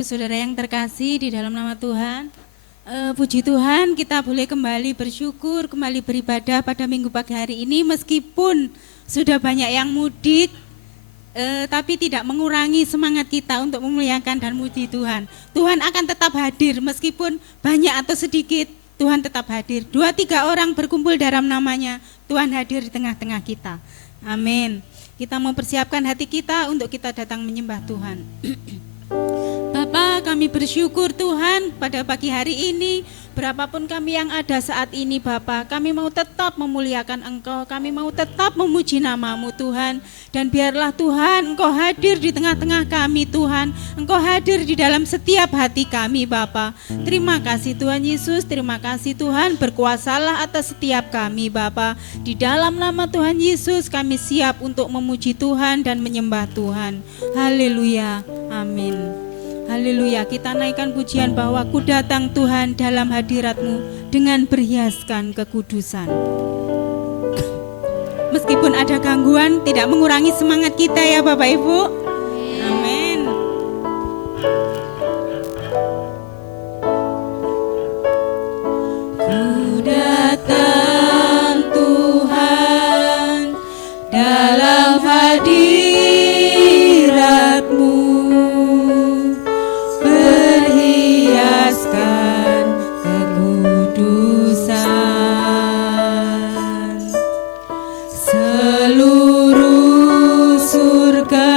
Saudara yang terkasih di dalam nama Tuhan, puji Tuhan kita boleh kembali bersyukur, kembali beribadah pada minggu pagi hari ini meskipun sudah banyak yang mudik, tapi tidak mengurangi semangat kita untuk memuliakan dan memuji Tuhan. Tuhan akan tetap hadir meskipun banyak atau sedikit, Tuhan tetap hadir. 2-3 orang berkumpul dalam namanya, Tuhan hadir di tengah-tengah kita. Amin. Kita mau persiapkan hati kita untuk kita datang menyembah Tuhan. Bapa, kami bersyukur Tuhan pada pagi hari ini, berapapun kami yang ada saat ini Bapa, kami mau tetap memuliakan Engkau, kami mau tetap memuji nama-Mu Tuhan, dan biarlah Tuhan Engkau hadir di tengah-tengah kami Tuhan, Engkau hadir di dalam setiap hati kami Bapa. Terima kasih Tuhan Yesus, terima kasih Tuhan, berkuasalah atas setiap kami Bapa. Di dalam nama Tuhan Yesus kami siap untuk memuji Tuhan dan menyembah Tuhan. Haleluya, amin. Haleluya, kita naikkan pujian bahwa ku datang Tuhan dalam hadirat-Mu dengan berhiaskan kekudusan. Meskipun ada gangguan, tidak mengurangi semangat kita ya Bapak Ibu. Amin. Ku datang Tuhan dalam hadirat-Mu. Seluruh surga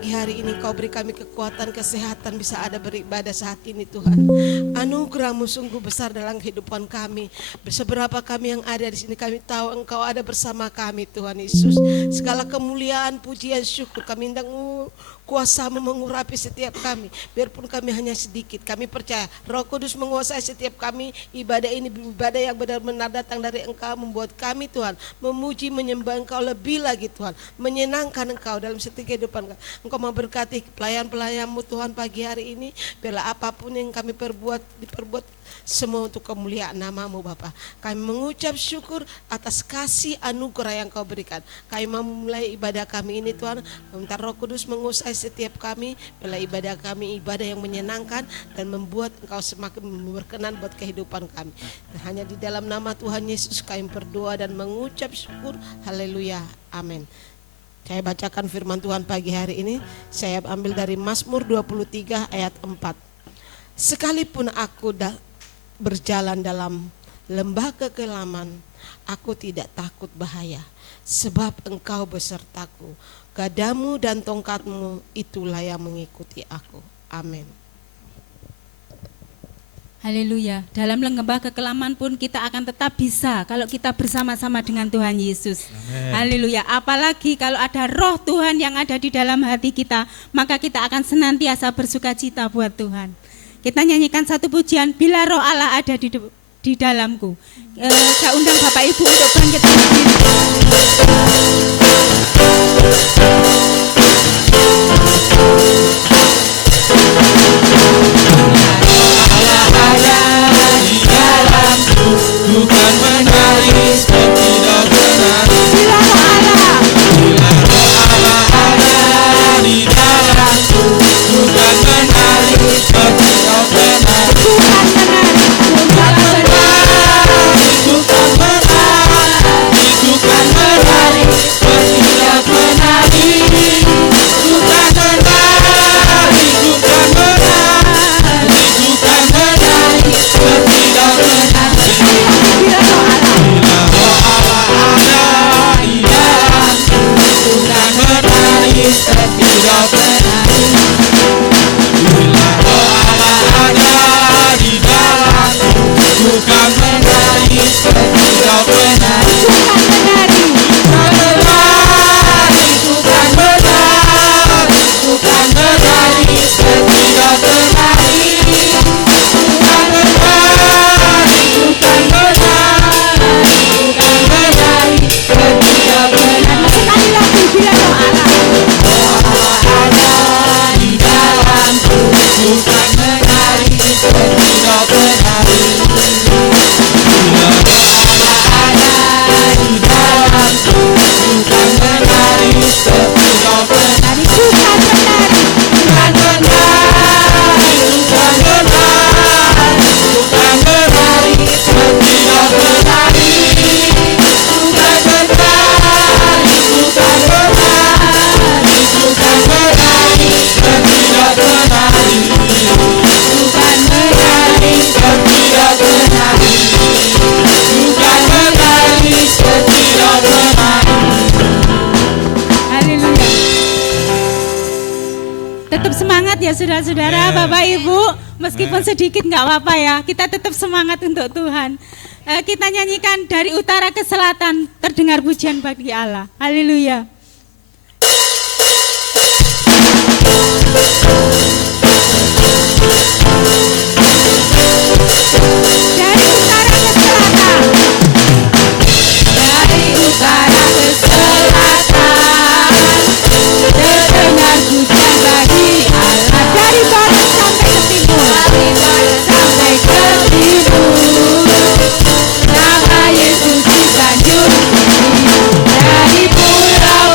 pagi hari ini Kau beri kami kekuatan, kesehatan bisa ada beribadah saat ini Tuhan. Anugerah-Mu sungguh besar dalam kehidupan kami. Seberapa kami yang ada di sini, kami tahu Engkau ada bersama kami Tuhan Yesus. Segala kemuliaan, pujian, syukur kami undang kuasa-Mu mengurapi setiap kami. Biarpun kami hanya sedikit, kami percaya Roh Kudus menguasai setiap kami. Ibadah ini ibadah yang benar-benar datang dari Engkau, membuat kami Tuhan memuji, menyembah Engkau lebih lagi Tuhan, menyenangkan Engkau dalam setiap kehidupan. Engkau memberkati pelayan-pelayan-Mu Tuhan pagi hari ini. Biarlah apapun yang kami diperbuat semua untuk kemuliaan nama-Mu Bapa. Kami mengucap syukur atas kasih anugerah yang Kau berikan. Kami memulai ibadah kami ini Tuhan, meminta Roh Kudus menguasai setiap kami. Biarlah ibadah kami ibadah yang menyenangkan dan membuat Engkau semakin berkenan buat kehidupan kami. Dan hanya di dalam nama Tuhan Yesus kami berdoa dan mengucap syukur. Haleluya. Amin. Saya bacakan firman Tuhan pagi hari ini. Saya ambil dari Mazmur 23 ayat 4. Sekalipun aku berjalan dalam lembah kekelaman, aku tidak takut bahaya, sebab Engkau besertaku. Gadamu dan tongkat-Mu itulah yang mengikuti aku. Amin. Haleluya. Dalam lembah kekelaman pun kita akan tetap bisa kalau kita bersama-sama dengan Tuhan Yesus. Amen. Haleluya. Apalagi kalau ada roh Tuhan yang ada di dalam hati kita, maka kita akan senantiasa bersuka cita buat Tuhan. Kita nyanyikan satu pujian, bila roh Allah ada di dalamku. Saya undang Bapak Ibu untuk bangkit berdiri. Bukan menangis dan tidak menangis. Bila roh Allah ada di dalamku, bukan menangis dan tidak menangis. bukan menari, bukan menari, Bukan menangis, bukan menangis dan tidak menangis. Bukan menangis, bukan menangis, bukan menangis dan tidak menangis. bila roh Allah. Bukan menangis dan tidak menangis. Bila roh Allah ada di dalamku, bukan menangis dan tidak menangis. Bukan menari, Bukan menangis, bukan menangis, bukan menangis dan tidak menangis. Bukan menangis, bukan menangis, bukan menangis dan tidak menangis. sekali lagi bila roh Allah. Ada di dalamku, bukan menangis dan tidak menangis. Bila ada di dalamku, bukan menangis dan tidak menangis. Bukan menari, Bukan menangis, bukan menangis, bukan menangis dan tidak menangis. Bukan menangis, bukan menangis, bukan menangis dan tidak menangis. Bukan menangis dan tidak menangis. Bukan menangis dan tidak menangis. haleluya. Tetap semangat ya saudara-saudara, Bapak Ibu. Meskipun sedikit nggak apa-apa ya, kita tetap semangat untuk Tuhan. Kita nyanyikan dari utara ke selatan, terdengar pujian bagi Allah. Haleluya. Dari utara ke selatan. Dari utara ke selatan, terdengar pujian bagi Allah. Dari barat sampai ke timur. Dari barat sampai ke timur, nama Yesus disanjung tinggi. Dari pulau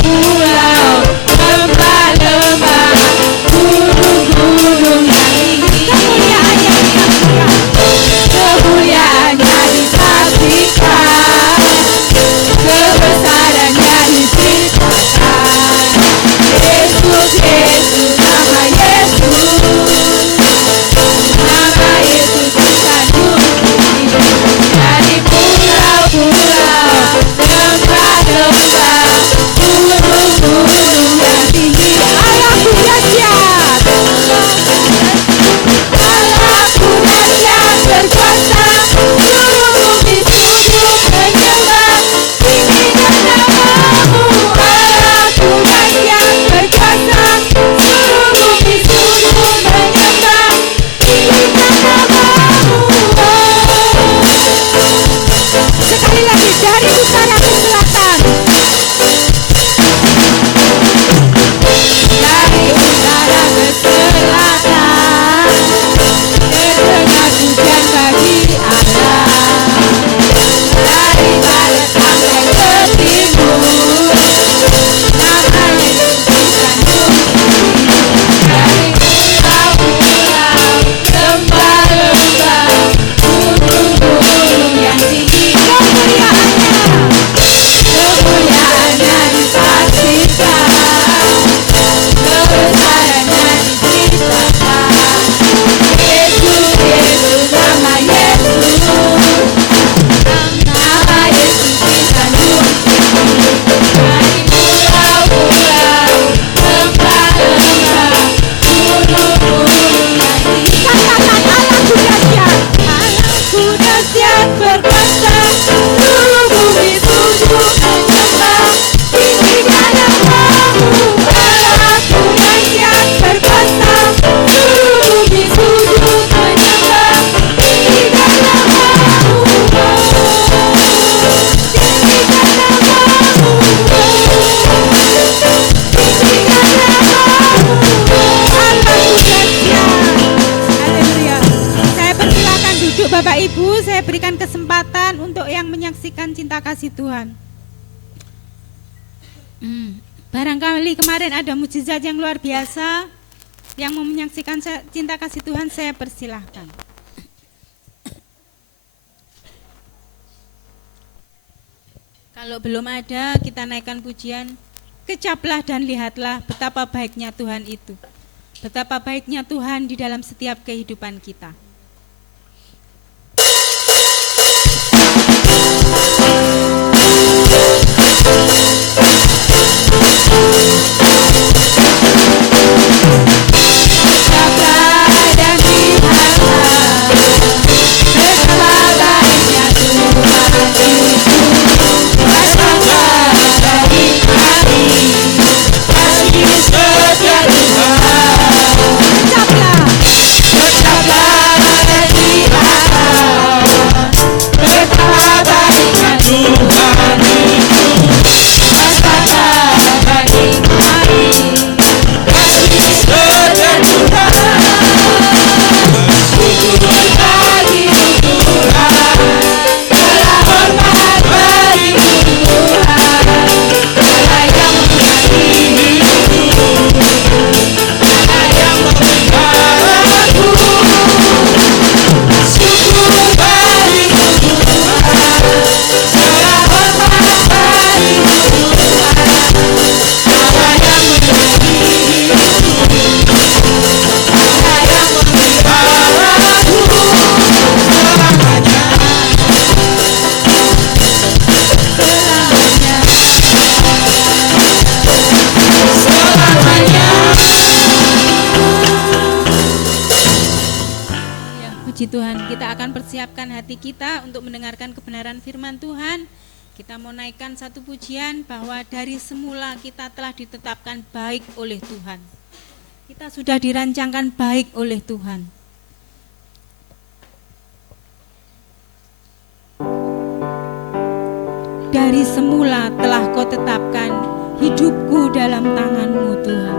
Bapak Ibu, saya berikan kesempatan untuk yang menyaksikan cinta kasih Tuhan. Barangkali kemarin ada mukjizat yang luar biasa. Yang mau menyaksikan cinta kasih Tuhan, saya persilahkan. Kalau belum ada, kita naikkan pujian. Kecaplah dan lihatlah betapa baiknya Tuhan itu. Betapa baiknya Tuhan di dalam setiap kehidupan kita. Persiapkan hati kita untuk mendengarkan kebenaran firman Tuhan. Kita mau naikkan satu pujian bahwa dari semula kita telah ditetapkan baik oleh Tuhan. Kita sudah dirancangkan baik oleh Tuhan. Dari semula telah Kau tetapkan hidupku dalam tangan-Mu, Tuhan.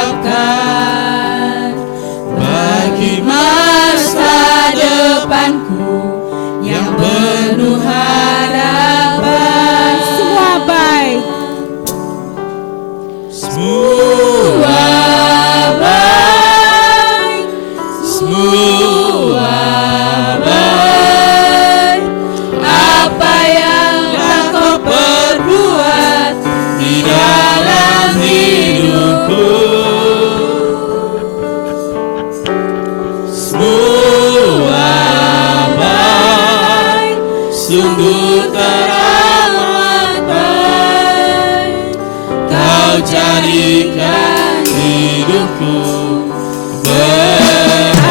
Siapkan bagi masa depanku yang penuh harapan. Semua baik, semua baik, semua baik. Apa yang telah Kau perbuat di dalam hidupku, semua baik, sungguh teramat baik. Kau jadikan hidupku berarti.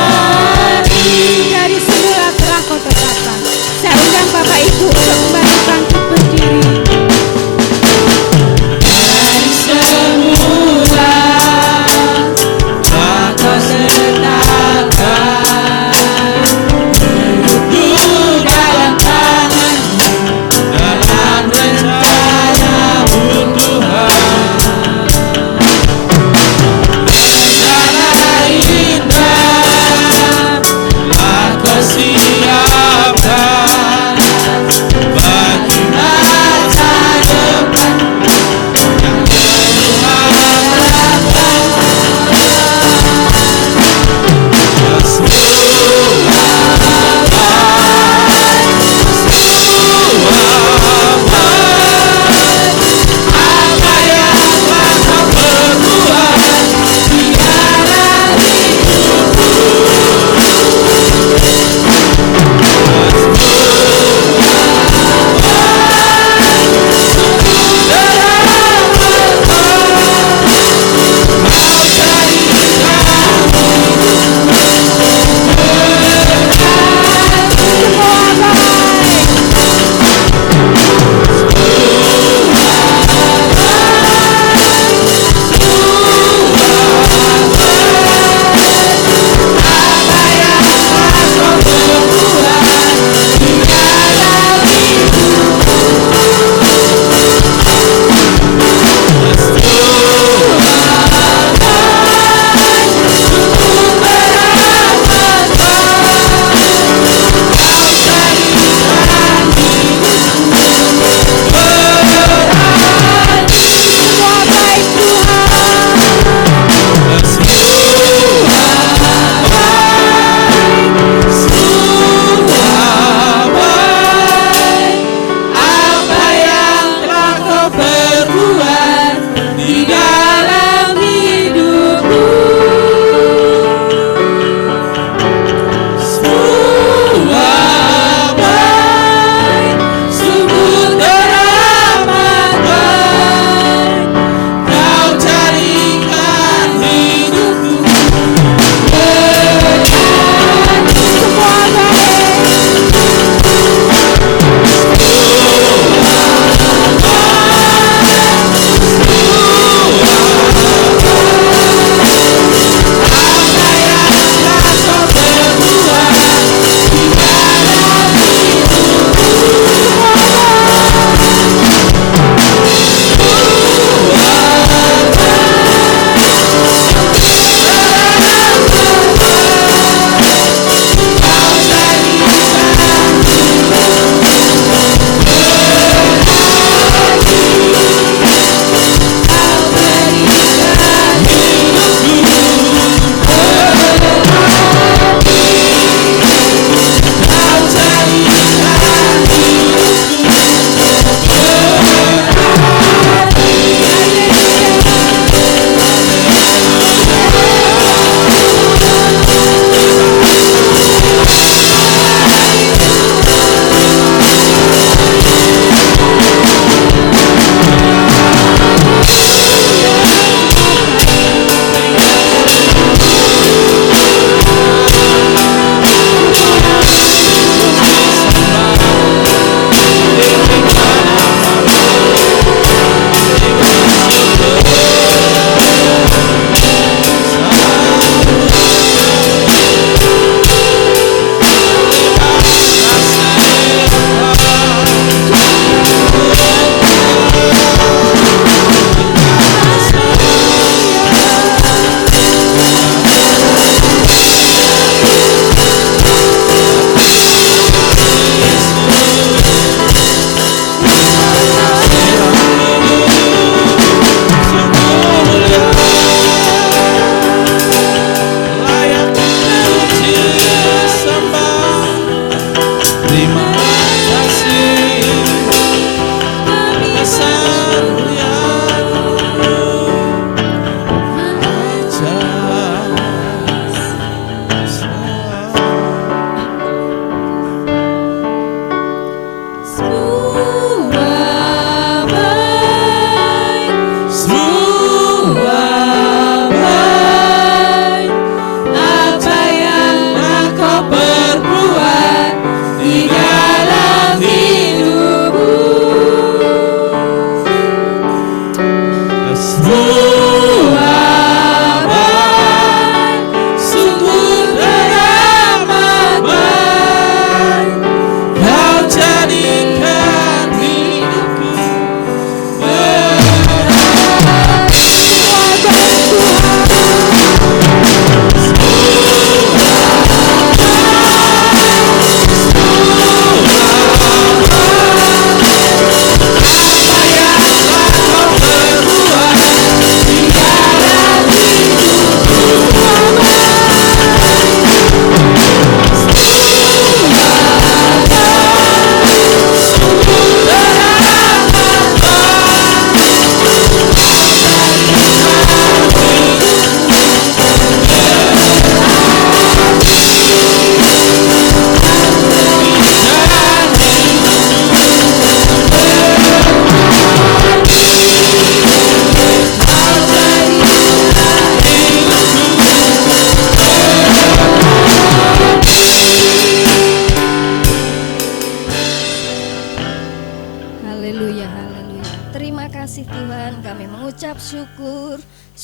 dari semula telah Kau tetapkan. Saya undang Bapak Ibu untuk kembali bangkit berdiri. Dari semula telah Kau tetapkan hidupku dalam tangan-Mu, dalam rencana-Mu Tuhan.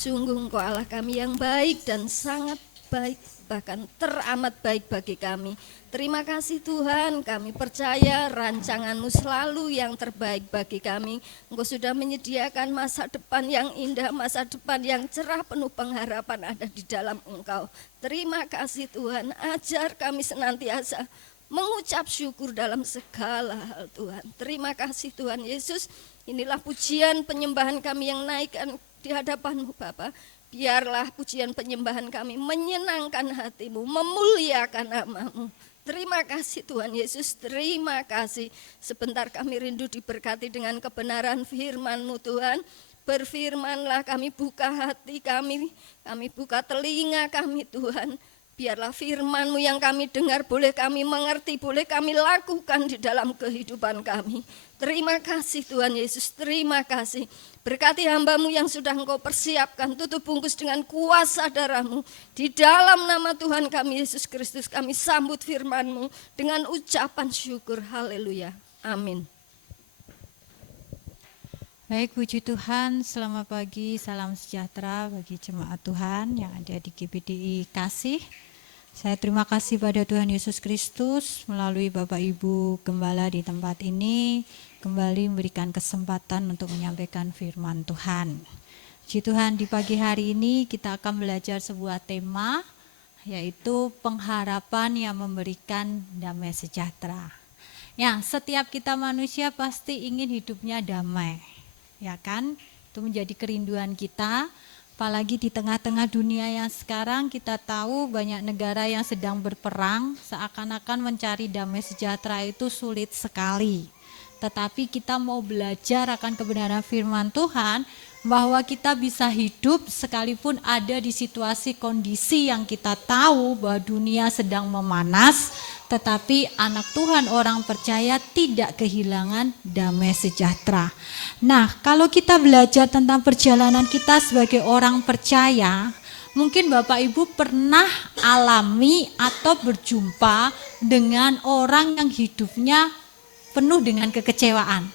sungguh Engkau Allah kami yang baik dan sangat baik, bahkan teramat baik bagi kami. Terima kasih Tuhan, kami percaya rancangan-Mu selalu yang terbaik bagi kami. Engkau sudah menyediakan masa depan yang indah, masa depan yang cerah penuh pengharapan ada di dalam Engkau. Terima kasih Tuhan, ajar kami senantiasa mengucap syukur dalam segala hal Tuhan. Terima kasih Tuhan Yesus, inilah pujian penyembahan kami yang naikkan di hadapan-Mu Bapa. Biarlah pujian penyembahan kami menyenangkan hati-Mu, memuliakan nama-Mu. Terima kasih Tuhan Yesus, terima kasih. Sebentar kami rindu diberkati dengan kebenaran firman-Mu Tuhan. Berfirmanlah, kami buka hati kami buka telinga kami Tuhan. Biarlah firman-Mu yang kami dengar boleh kami mengerti, boleh kami lakukan di dalam kehidupan kami. Terima kasih Tuhan Yesus, terima kasih. Berkati hamba-Mu yang sudah Engkau persiapkan, tutup bungkus dengan kuasa darah-Mu. Di dalam nama Tuhan kami Yesus Kristus kami sambut firman-Mu dengan ucapan syukur. Haleluya. Amin. Baik, puji Tuhan, selamat pagi, salam sejahtera bagi jemaat Tuhan yang ada di GBDI Kasih. Saya terima kasih pada Tuhan Yesus Kristus melalui Bapak Ibu Gembala di tempat ini kembali memberikan kesempatan untuk menyampaikan firman Tuhan. Puji Tuhan, di pagi hari ini kita akan belajar sebuah tema, yaitu pengharapan yang memberikan damai sejahtera. Ya, setiap kita manusia pasti ingin hidupnya damai, ya kan? Itu menjadi kerinduan kita. Apalagi di tengah-tengah dunia yang sekarang kita tahu banyak negara yang sedang berperang, seakan-akan mencari damai sejahtera itu sulit sekali. Tetapi kita mau belajar akan kebenaran firman Tuhan, bahwa kita bisa hidup sekalipun ada di situasi kondisi yang kita tahu bahwa dunia sedang memanas, tetapi anak Tuhan orang percaya tidak kehilangan damai sejahtera. Nah, kalau kita belajar tentang perjalanan kita sebagai orang percaya, mungkin Bapak Ibu pernah alami atau berjumpa dengan orang yang hidupnya penuh dengan kekecewaan.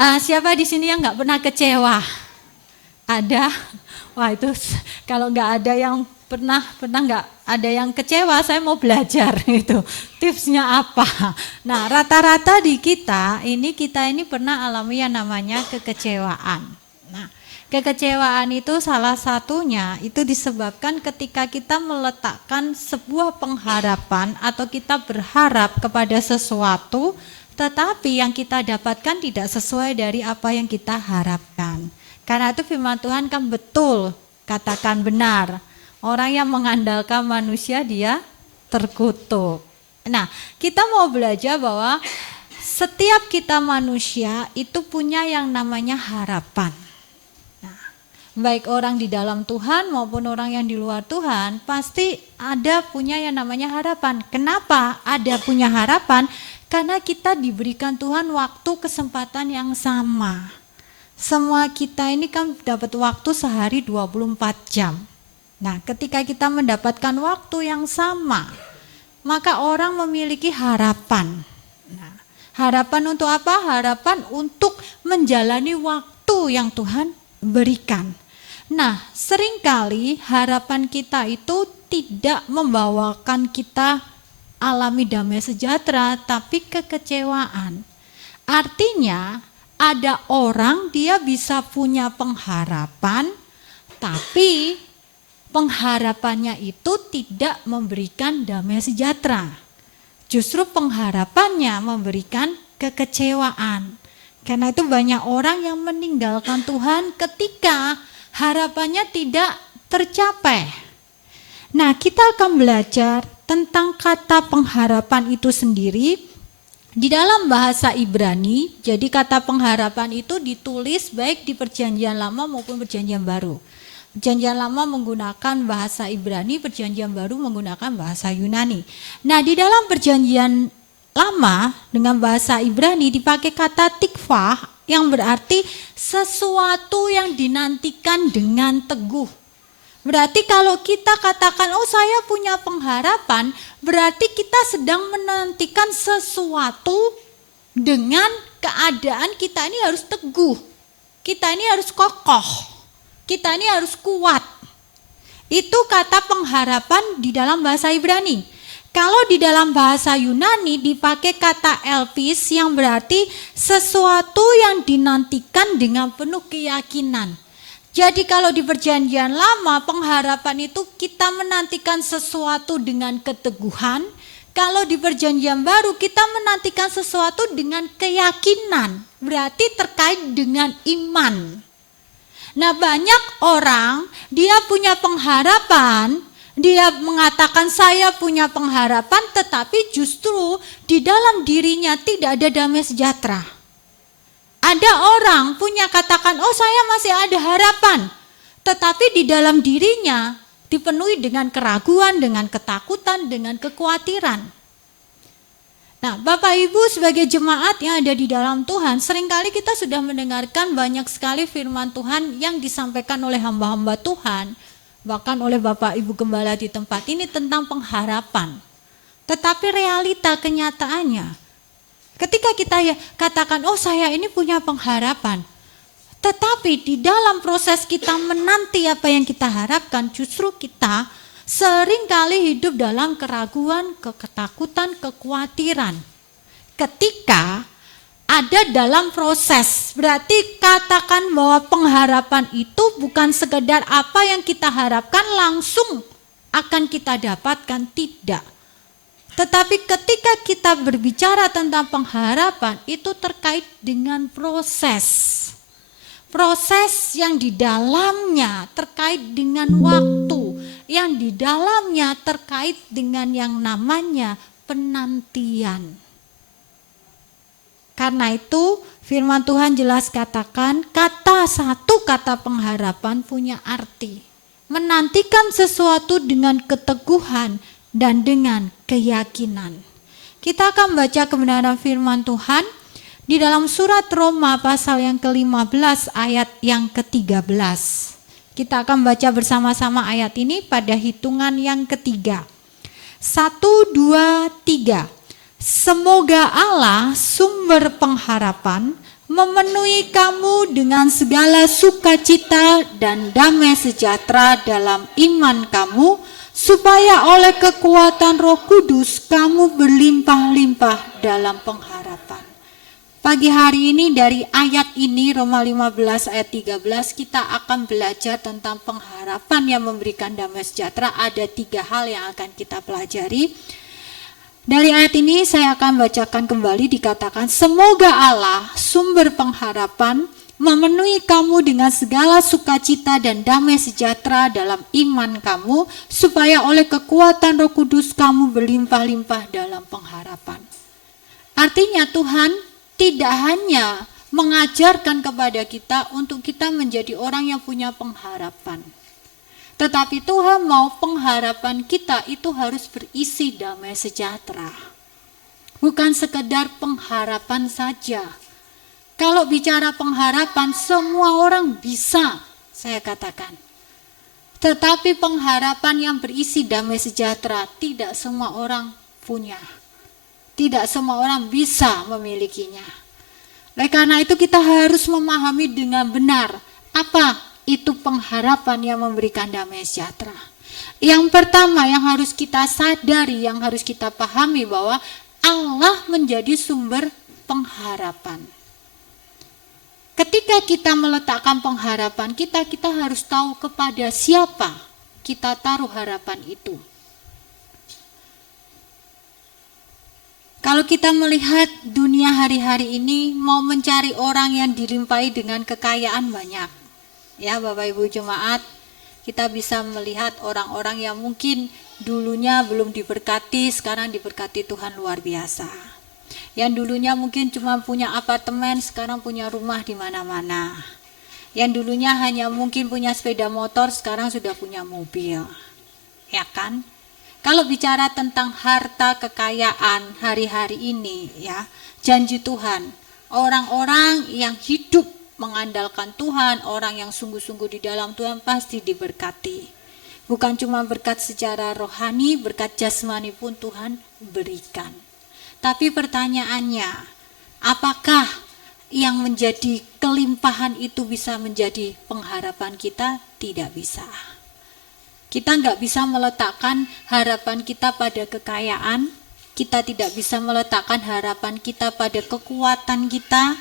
Siapa di sini yang nggak pernah kecewa? Ada? Wah, itu kalau nggak ada yang pernah nggak ada yang kecewa, saya mau belajar itu tipsnya apa. Nah, rata-rata di kita ini pernah alami yang namanya kekecewaan. Nah, kekecewaan itu salah satunya itu disebabkan ketika kita meletakkan sebuah pengharapan atau kita berharap kepada sesuatu, tetapi yang kita dapatkan tidak sesuai dari apa yang kita harapkan. Karena itu firman Tuhan kan betul, katakan benar. Orang yang mengandalkan manusia dia terkutuk. Nah, kita mau belajar bahwa setiap kita manusia itu punya yang namanya harapan. Nah, baik orang di dalam Tuhan maupun orang yang di luar Tuhan pasti ada punya yang namanya harapan. Kenapa ada punya harapan? Karena kita diberikan Tuhan waktu kesempatan yang sama. Semua kita ini kan dapat waktu sehari 24 jam. Nah, ketika kita mendapatkan waktu yang sama, maka orang memiliki harapan. Nah, harapan untuk apa? Harapan untuk menjalani waktu yang Tuhan berikan. Nah, seringkali harapan kita itu tidak membawakan kita alami damai sejahtera, tapi kekecewaan. Artinya, ada orang dia bisa punya pengharapan, tapi pengharapannya itu tidak memberikan damai sejahtera. Justru pengharapannya memberikan kekecewaan. Karena itu banyak orang yang meninggalkan Tuhan ketika harapannya tidak tercapai. Nah, kita akan belajar tentang kata pengharapan itu sendiri. Di dalam bahasa Ibrani, jadi kata pengharapan itu ditulis baik di Perjanjian Lama maupun Perjanjian Baru. Perjanjian Lama menggunakan bahasa Ibrani, Perjanjian Baru menggunakan bahasa Yunani. Nah, di dalam Perjanjian Lama dengan bahasa Ibrani dipakai kata tikvah yang berarti sesuatu yang dinantikan dengan teguh. Berarti kalau kita katakan, oh saya punya pengharapan, berarti kita sedang menantikan sesuatu dengan keadaan kita ini harus teguh. Kita ini harus kokoh. kita ini harus kuat. Itu kata pengharapan di dalam bahasa Ibrani. Kalau di dalam bahasa Yunani dipakai kata elpis yang berarti sesuatu yang dinantikan dengan penuh keyakinan. Jadi kalau di perjanjian lama pengharapan itu kita menantikan sesuatu dengan keteguhan. Kalau di perjanjian baru kita menantikan sesuatu dengan keyakinan. Berarti terkait dengan iman. Nah, banyak orang dia punya pengharapan, dia mengatakan saya punya pengharapan, tetapi justru di dalam dirinya tidak ada damai sejahtera. Ada orang punya katakan, oh saya masih ada harapan, tetapi di dalam dirinya dipenuhi dengan keraguan, dengan ketakutan, dengan kekhawatiran. Nah, Bapak Ibu sebagai jemaat yang ada di dalam Tuhan, seringkali kita sudah mendengarkan banyak sekali firman Tuhan yang disampaikan oleh hamba-hamba Tuhan, bahkan oleh Bapak Ibu Gembala di tempat ini tentang pengharapan. Tetapi realita kenyataannya, ketika kita katakan, oh saya ini punya pengharapan, tetapi di dalam proses kita menanti apa yang kita harapkan, justru kita seringkali hidup dalam keraguan, ketakutan, kekhawatiran. Ketika ada dalam proses, berarti katakan bahwa pengharapan itu bukan sekedar apa yang kita harapkan langsung akan kita dapatkan, tidak. Tetapi ketika kita berbicara tentang pengharapan, itu terkait dengan proses. Proses yang di dalamnya terkait dengan waktu, yang di dalamnya terkait dengan yang namanya penantian. Karena itu firman Tuhan jelas katakan, satu kata pengharapan punya arti. Menantikan sesuatu dengan keteguhan dan dengan keyakinan. Kita akan baca kebenaran firman Tuhan di dalam surat Roma pasal yang ke-15 ayat yang ke-13. Kita akan baca bersama-sama ayat ini pada hitungan yang ketiga. 1, 2, 3. Semoga Allah sumber pengharapan memenuhi kamu dengan segala sukacita dan damai sejahtera dalam iman kamu, supaya oleh kekuatan Roh Kudus kamu berlimpah-limpah dalam pengharapan. Pagi hari ini dari ayat ini Roma 15 ayat 13 kita akan belajar tentang pengharapan yang memberikan damai sejahtera. Ada 3 hal yang akan kita pelajari. Dari ayat ini saya akan bacakan kembali, dikatakan semoga Allah sumber pengharapan memenuhi kamu dengan segala sukacita dan damai sejahtera dalam iman kamu, supaya oleh kekuatan Roh Kudus kamu berlimpah-limpah dalam pengharapan. Artinya Tuhan tidak hanya mengajarkan kepada kita untuk kita menjadi orang yang punya pengharapan. Tetapi Tuhan mau pengharapan kita itu harus berisi damai sejahtera. Bukan sekedar pengharapan saja. Kalau bicara pengharapan semua orang bisa, saya katakan. Tetapi pengharapan yang berisi damai sejahtera tidak semua orang punya. Tidak semua orang bisa memilikinya. Oleh karena itu kita harus memahami dengan benar apa itu pengharapan yang memberikan damai sejahtera. Yang pertama yang harus kita sadari, yang harus kita pahami bahwa Allah menjadi sumber pengharapan. Ketika kita meletakkan pengharapan kita harus tahu kepada siapa kita taruh harapan itu. Kalau kita melihat dunia hari-hari ini mau mencari orang yang dilimpahi dengan kekayaan banyak. Ya Bapak Ibu Jemaat, kita bisa melihat orang-orang yang mungkin dulunya belum diberkati, sekarang diberkati Tuhan luar biasa. Yang dulunya mungkin cuma punya apartemen, sekarang punya rumah di mana-mana. Yang dulunya hanya mungkin punya sepeda motor, sekarang sudah punya mobil. Ya kan? Kalau bicara tentang harta kekayaan hari-hari ini, ya, janji Tuhan, orang-orang yang hidup mengandalkan Tuhan, orang yang sungguh-sungguh di dalam Tuhan pasti diberkati. Bukan cuma berkat secara rohani, berkat jasmani pun Tuhan berikan. Tapi pertanyaannya, apakah yang menjadi kelimpahan itu bisa menjadi pengharapan kita? Tidak bisa. Kita nggak bisa meletakkan harapan kita pada kekayaan, kita tidak bisa meletakkan harapan kita pada kekuatan kita,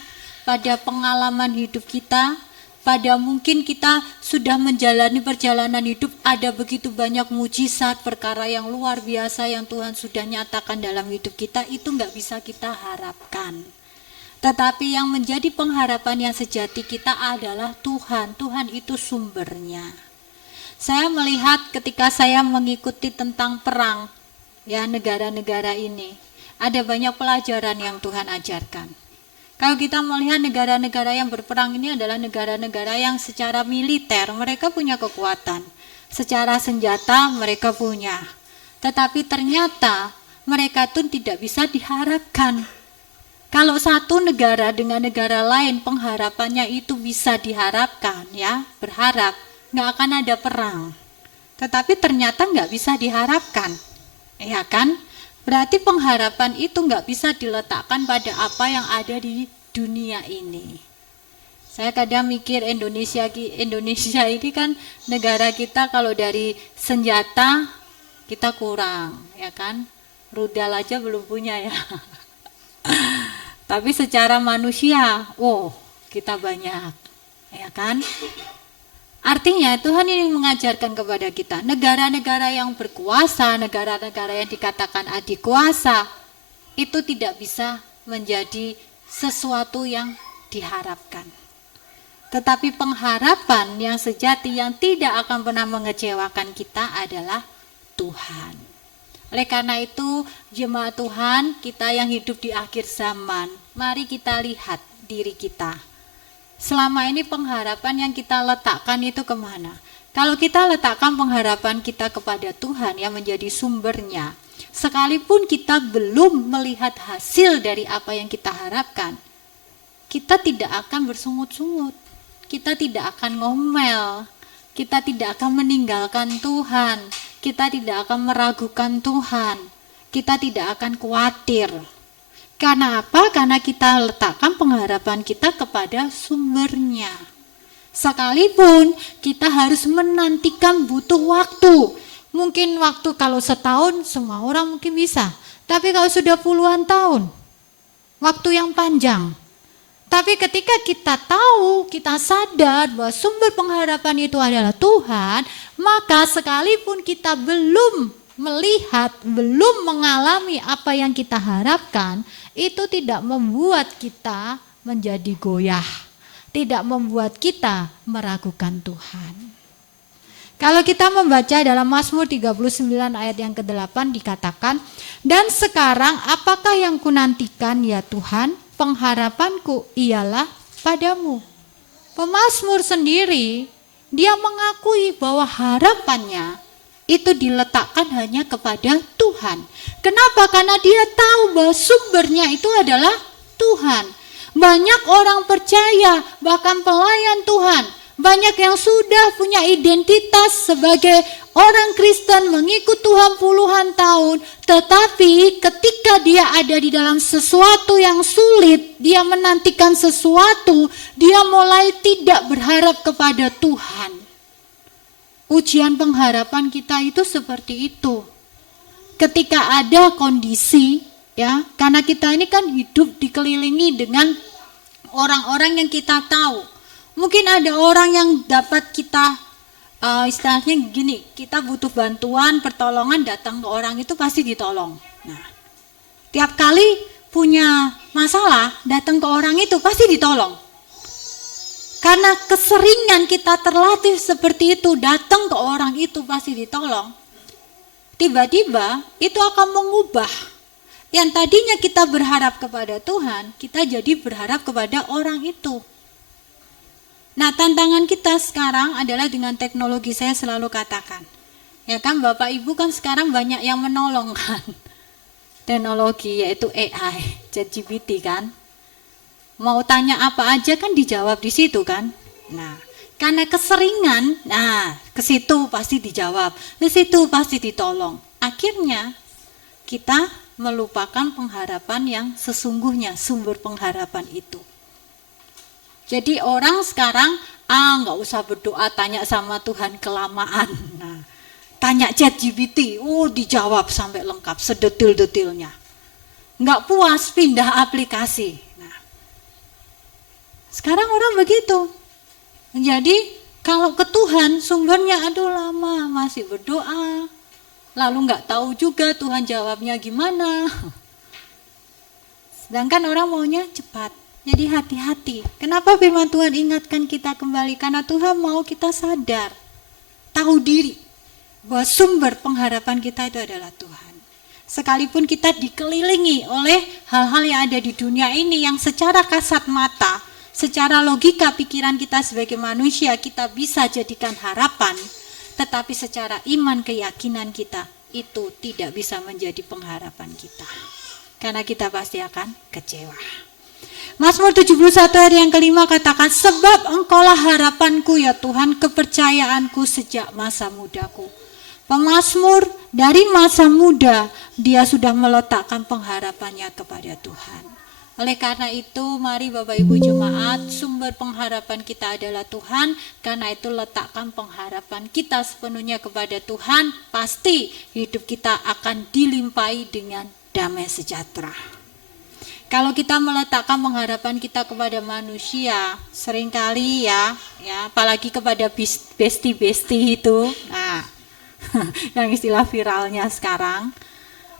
pada pengalaman hidup kita, pada mungkin kita sudah menjalani perjalanan hidup, ada begitu banyak mujizat, perkara yang luar biasa yang Tuhan sudah nyatakan dalam hidup kita, itu nggak bisa kita harapkan. Tetapi yang menjadi pengharapan yang sejati kita adalah Tuhan. Tuhan itu sumbernya. Saya melihat ketika saya mengikuti tentang perang, ya, negara-negara ini, ada banyak pelajaran yang Tuhan ajarkan. Kalau kita melihat negara-negara yang berperang ini adalah negara-negara yang secara militer mereka punya kekuatan, secara senjata mereka punya, tetapi ternyata mereka itu tidak bisa diharapkan. Kalau satu negara dengan negara lain pengharapannya itu bisa diharapkan, ya, berharap nggak akan ada perang, tetapi ternyata nggak bisa diharapkan, ya kan? Berarti pengharapan itu nggak bisa diletakkan pada apa yang ada di dunia ini. Saya kadang mikir Indonesia ini kan negara kita, kalau dari senjata kita kurang, ya kan? Rudal aja belum punya, ya. Tapi secara manusia, kita banyak, ya kan? Artinya Tuhan ini mengajarkan kepada kita, negara-negara yang berkuasa, negara-negara yang dikatakan adik kuasa, itu tidak bisa menjadi sesuatu yang diharapkan. Tetapi pengharapan yang sejati yang tidak akan pernah mengecewakan kita adalah Tuhan. Oleh karena itu, jemaat Tuhan, kita yang hidup di akhir zaman, mari kita lihat diri kita. Selama ini pengharapan yang kita letakkan itu kemana? Kalau kita letakkan pengharapan kita kepada Tuhan yang menjadi sumbernya, sekalipun kita belum melihat hasil dari apa yang kita harapkan, kita tidak akan bersungut-sungut, kita tidak akan ngomel, kita tidak akan meninggalkan Tuhan, kita tidak akan meragukan Tuhan, kita tidak akan khawatir. Karena apa? Karena kita letakkan pengharapan kita kepada sumbernya. Sekalipun kita harus menantikan, butuh waktu. Mungkin waktu kalau setahun semua orang mungkin bisa. Tapi kalau sudah puluhan tahun, waktu yang panjang. Tapi ketika kita tahu, kita sadar bahwa sumber pengharapan itu adalah Tuhan, maka sekalipun kita belum melihat, belum mengalami apa yang kita harapkan, itu tidak membuat kita menjadi goyah, tidak membuat kita meragukan Tuhan. Kalau kita membaca dalam Mazmur 39 ayat yang ke-8 dikatakan, dan sekarang apakah yang kunantikan ya Tuhan, pengharapanku ialah padamu. Pemazmur sendiri, dia mengakui bahwa harapannya itu diletakkan hanya kepada Tuhan. Kenapa? Karena dia tahu bahwa sumbernya itu adalah Tuhan. Banyak orang percaya, bahkan pelayan Tuhan, banyak yang sudah punya identitas sebagai orang Kristen, mengikut Tuhan puluhan tahun, tetapi ketika dia ada di dalam sesuatu yang sulit, dia menantikan sesuatu, dia mulai tidak berharap kepada Tuhan. Ujian pengharapan kita itu seperti itu. Ketika ada kondisi, ya, karena kita ini kan hidup dikelilingi dengan orang-orang yang kita tahu. Mungkin ada orang yang dapat kita, istilahnya gini, kita butuh bantuan, pertolongan, datang ke orang itu pasti ditolong. Nah, tiap kali punya masalah, datang ke orang itu pasti ditolong. Karena keseringan kita terlatih seperti itu, datang ke orang itu pasti ditolong. Tiba-tiba itu akan mengubah. Yang tadinya kita berharap kepada Tuhan, kita jadi berharap kepada orang itu. Nah, tantangan kita sekarang adalah dengan teknologi, saya selalu katakan. Ya kan, Bapak Ibu kan sekarang banyak yang menolong kan. Teknologi yaitu AI, ChatGPT kan. Mau tanya apa aja kan dijawab di situ kan. Nah, karena keseringan, ke situ pasti dijawab, ke situ pasti ditolong. Akhirnya kita melupakan pengharapan yang sesungguhnya, sumber pengharapan itu. Jadi orang sekarang nggak usah berdoa, tanya sama Tuhan kelamaan. Nah, tanya ChatGPT, dijawab sampai lengkap sedetil-detilnya. Nggak puas, pindah aplikasi. Nah, sekarang orang begitu. Jadi kalau ke Tuhan sumbernya lama, masih berdoa, lalu nggak tahu juga Tuhan jawabnya gimana. Sedangkan orang maunya cepat. Jadi hati-hati. Kenapa firman Tuhan ingatkan kita kembali? Karena Tuhan mau kita sadar, tahu diri bahwa sumber pengharapan kita itu adalah Tuhan. Sekalipun kita dikelilingi oleh hal-hal yang ada di dunia ini yang secara kasat mata, secara logika pikiran kita sebagai manusia kita bisa jadikan harapan, tetapi secara iman keyakinan kita itu tidak bisa menjadi pengharapan kita. Karena kita pasti akan kecewa. Mazmur 71 ayat yang kelima katakan, sebab engkaulah harapanku ya Tuhan, kepercayaanku sejak masa mudaku. Pemazmur dari masa muda dia sudah meletakkan pengharapannya kepada Tuhan. Oleh karena itu mari Bapak Ibu Jemaat, sumber pengharapan kita adalah Tuhan. Karena itu letakkan pengharapan kita sepenuhnya kepada Tuhan, pasti hidup kita akan dilimpahi dengan damai sejahtera. Kalau kita meletakkan pengharapan kita kepada manusia, seringkali ya apalagi kepada besti-besti itu, yang istilah viralnya sekarang,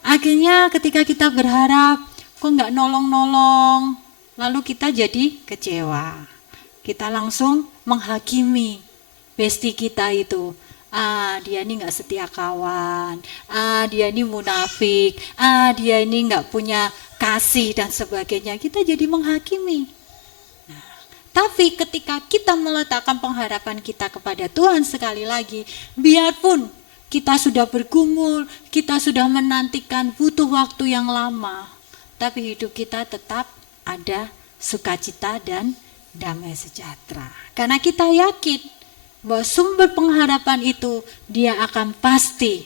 akhirnya ketika kita berharap, kok nggak nolong-nolong, lalu kita jadi kecewa. Kita langsung menghakimi besti kita itu. Dia ini nggak setia kawan, dia ini munafik, dia ini nggak punya kasih dan sebagainya. Kita jadi menghakimi. Nah, tapi ketika kita meletakkan pengharapan kita kepada Tuhan, sekali lagi, biarpun kita sudah bergumul, kita sudah menantikan butuh waktu yang lama, tapi hidup kita tetap ada sukacita dan damai sejahtera. Karena kita yakin bahwa sumber pengharapan itu dia akan pasti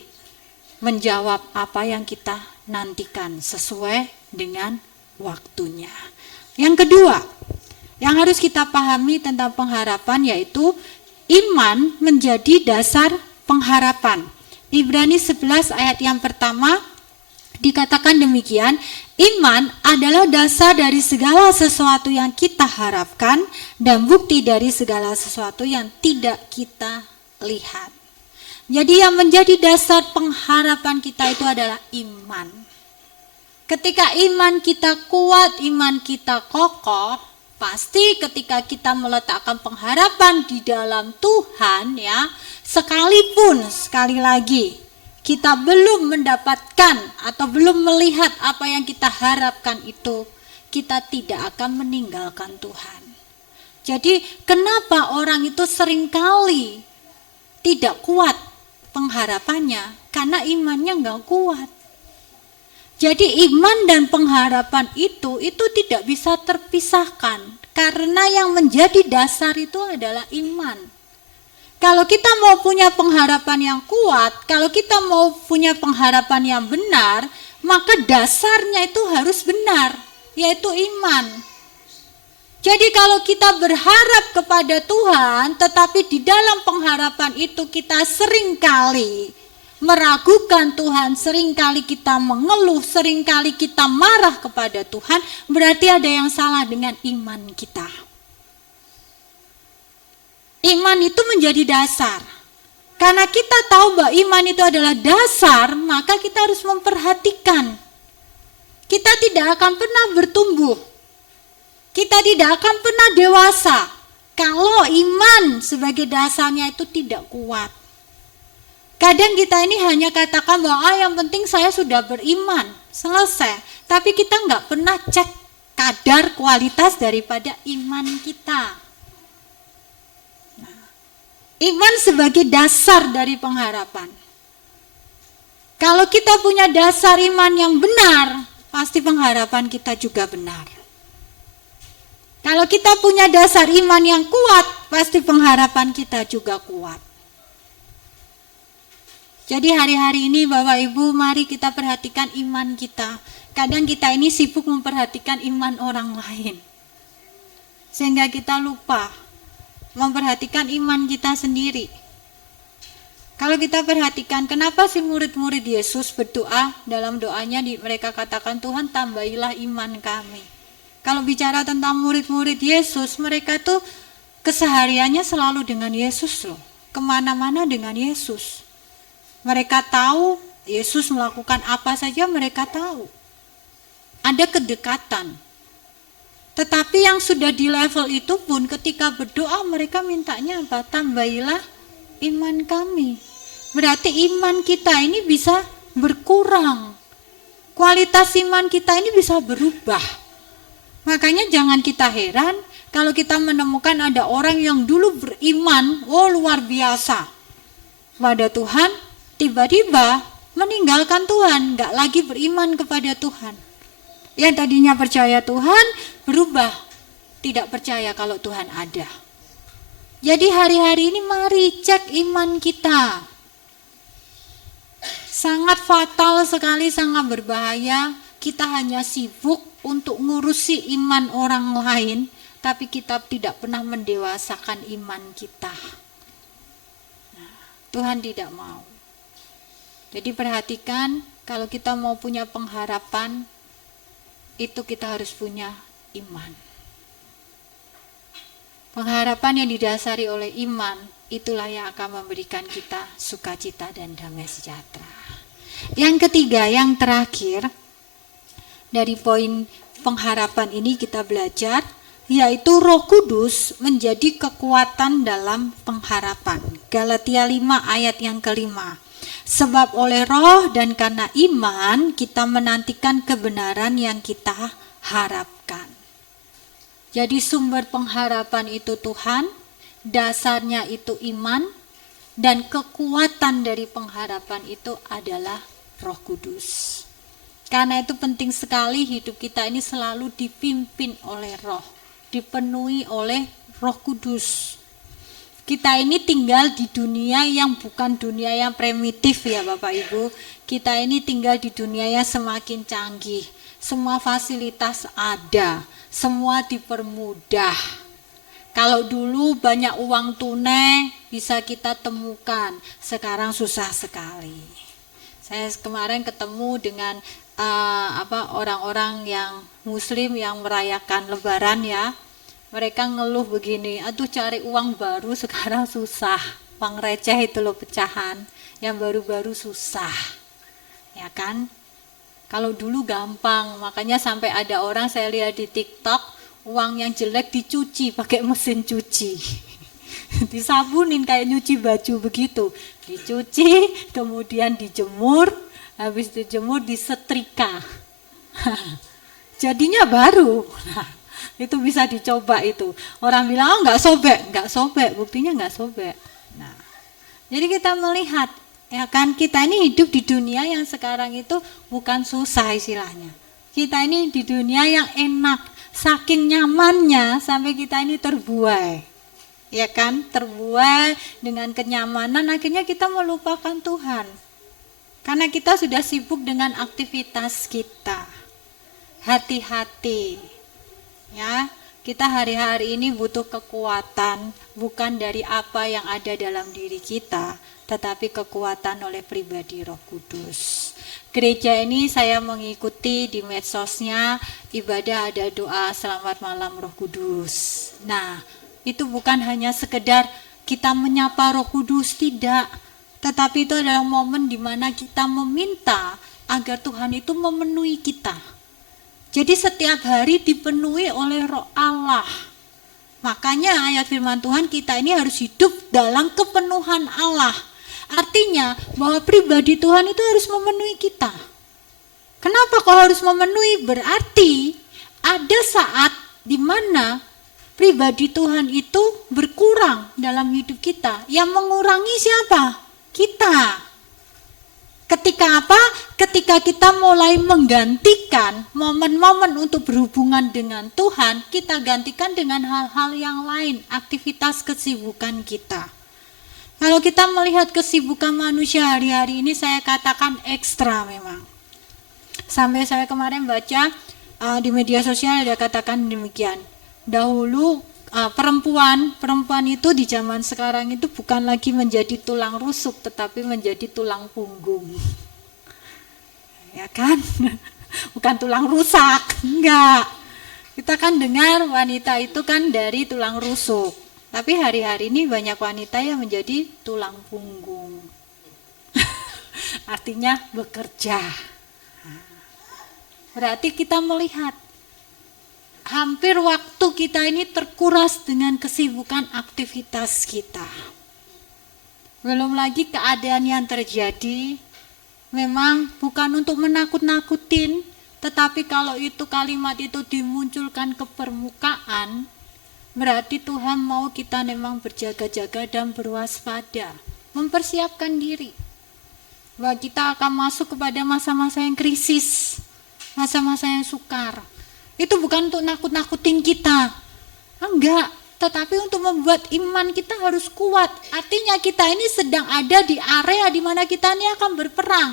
menjawab apa yang kita nantikan sesuai dengan waktunya. Yang kedua, yang harus kita pahami tentang pengharapan yaitu iman menjadi dasar pengharapan. Ibrani 11 ayat yang pertama dikatakan demikian, iman adalah dasar dari segala sesuatu yang kita harapkan dan bukti dari segala sesuatu yang tidak kita lihat. Jadi yang menjadi dasar pengharapan kita itu adalah iman. Ketika iman kita kuat, iman kita kokoh, pasti ketika kita meletakkan pengharapan di dalam Tuhan sekalipun sekali lagi kita belum mendapatkan atau belum melihat apa yang kita harapkan itu, kita tidak akan meninggalkan Tuhan. Jadi kenapa orang itu seringkali tidak kuat pengharapannya? Karena imannya enggak kuat. Jadi iman dan pengharapan itu tidak bisa terpisahkan. Karena yang menjadi dasar itu adalah iman. Kalau kita mau punya pengharapan yang kuat, kalau kita mau punya pengharapan yang benar, maka dasarnya itu harus benar, yaitu iman. Jadi kalau kita berharap kepada Tuhan, tetapi di dalam pengharapan itu kita seringkali meragukan Tuhan, seringkali kita mengeluh, seringkali kita marah kepada Tuhan, berarti ada yang salah dengan iman kita. Iman itu menjadi dasar. Karena kita tahu bahwa iman itu adalah dasar, maka kita harus memperhatikan. Kita tidak akan pernah bertumbuh. Kita tidak akan pernah dewasa kalau iman sebagai dasarnya itu tidak kuat. Kadang kita ini hanya katakan bahwa yang penting saya sudah beriman, selesai. Tapi kita nggak pernah cek kadar kualitas daripada iman kita. Iman sebagai dasar dari pengharapan. Kalau kita punya dasar iman yang benar, pasti pengharapan kita juga benar. Kalau kita punya dasar iman yang kuat, pasti pengharapan kita juga kuat. Jadi hari-hari ini Bapak Ibu, mari kita perhatikan iman kita. Kadang kita ini sibuk memperhatikan iman orang lain. sehingga kita lupa memperhatikan iman kita sendiri. Kalau kita perhatikan, kenapa sih murid-murid Yesus berdoa, dalam doanya mereka katakan, Tuhan tambahilah iman kami. Kalau bicara tentang murid-murid Yesus, mereka tuh kesehariannya selalu dengan Yesus loh, kemana-mana dengan Yesus. Mereka tahu Yesus melakukan apa saja, mereka tahu. Ada kedekatan. Tetapi yang sudah di level itu pun ketika berdoa mereka mintanya apa? Tambahilah iman kami. Berarti iman kita ini bisa berkurang. Kualitas iman kita ini bisa berubah. Makanya jangan kita heran kalau kita menemukan ada orang yang dulu beriman, luar biasa pada Tuhan, tiba-tiba meninggalkan Tuhan, gak lagi beriman kepada Tuhan. Yang tadinya percaya Tuhan berubah, tidak percaya kalau Tuhan ada. Jadi hari-hari ini mari cek iman kita. Sangat fatal sekali, sangat berbahaya. Kita hanya sibuk untuk ngurusi iman orang lain, tapi kita tidak pernah mendewasakan iman kita. Nah, Tuhan tidak mau. Jadi perhatikan, kalau kita mau punya pengharapan, itu kita harus punya iman. Pengharapan yang didasari oleh iman, itulah yang akan memberikan kita sukacita dan damai sejahtera. Yang ketiga, yang terakhir, dari poin pengharapan ini kita belajar, yaitu Roh Kudus menjadi kekuatan dalam pengharapan. Galatia 5 ayat yang kelima. Sebab oleh roh dan karena iman kita menantikan kebenaran yang kita harapkan. Jadi sumber pengharapan itu Tuhan, dasarnya itu iman, dan kekuatan dari pengharapan itu adalah Roh Kudus. Karena itu penting sekali hidup kita ini selalu dipimpin oleh roh, dipenuhi oleh Roh Kudus. Kita ini tinggal di dunia yang bukan dunia yang primitif ya Bapak Ibu. Kita ini tinggal di dunia yang semakin canggih. Semua fasilitas ada, semua dipermudah. Kalau dulu banyak uang tunai bisa kita temukan, sekarang susah sekali. Saya kemarin ketemu dengan orang-orang yang Muslim yang merayakan Lebaran ya. Mereka ngeluh begini, aduh cari uang baru sekarang susah. Uang receh itu loh pecahan, yang baru-baru susah. Ya kan? Kalau dulu gampang, makanya sampai ada orang saya lihat di TikTok, uang yang jelek dicuci pakai mesin cuci. Disabunin kayak nyuci baju begitu. Dicuci, kemudian dijemur, habis dijemur disetrika. Jadinya baru. Itu bisa dicoba itu. Orang bilang nggak sobek, buktinya nggak sobek. Nah, jadi kita melihat, ya kan, kita ini hidup di dunia yang sekarang itu bukan susah istilahnya. Kita ini di dunia yang enak, saking nyamannya sampai kita ini terbuai, ya kan, terbuai dengan kenyamanan. Akhirnya kita melupakan Tuhan, karena kita sudah sibuk dengan aktivitas kita. Hati-hati. Ya, kita hari-hari ini butuh kekuatan bukan dari apa yang ada dalam diri kita, tetapi kekuatan oleh pribadi Roh Kudus. Gereja ini saya mengikuti di medsosnya, ibadah ada doa selamat malam Roh Kudus. Nah, itu bukan hanya sekedar kita menyapa Roh Kudus, tidak. Tetapi itu adalah momen di mana kita meminta agar Tuhan itu memenuhi kita. Jadi setiap hari dipenuhi oleh Roh Allah. Makanya ayat firman Tuhan kita ini harus hidup dalam kepenuhan Allah. Artinya bahwa pribadi Tuhan itu harus memenuhi kita. Kenapa kok harus memenuhi? Berarti ada saat di mana pribadi Tuhan itu berkurang dalam hidup kita. Yang mengurangi siapa? Kita. Ketika apa? Ketika kita mulai menggantikan momen-momen untuk berhubungan dengan Tuhan, kita gantikan dengan hal-hal yang lain, aktivitas kesibukan kita. Kalau kita melihat kesibukan manusia hari-hari ini, saya katakan ekstra memang. Sampai saya kemarin baca di media sosial ada katakan demikian, dahulu perempuan itu di zaman sekarang itu bukan lagi menjadi tulang rusuk tetapi menjadi tulang punggung. Ya kan? Bukan tulang rusak, enggak. Kita kan dengar wanita itu kan dari tulang rusuk. Tapi hari-hari ini banyak wanita yang menjadi tulang punggung. Artinya bekerja. Berarti kita melihat hampir waktu kita ini terkuras dengan kesibukan aktivitas kita. Belum lagi keadaan yang terjadi memang bukan untuk menakut-nakutin, tetapi kalau itu kalimat itu dimunculkan ke permukaan, berarti Tuhan mau kita memang berjaga-jaga dan berwaspada, mempersiapkan diri. Bahwa kita akan masuk kepada masa-masa yang krisis, masa-masa yang sukar. Itu bukan untuk nakut-nakutin kita, enggak, tetapi untuk membuat iman kita harus kuat. Artinya kita ini sedang ada di area di mana kita ini akan berperang.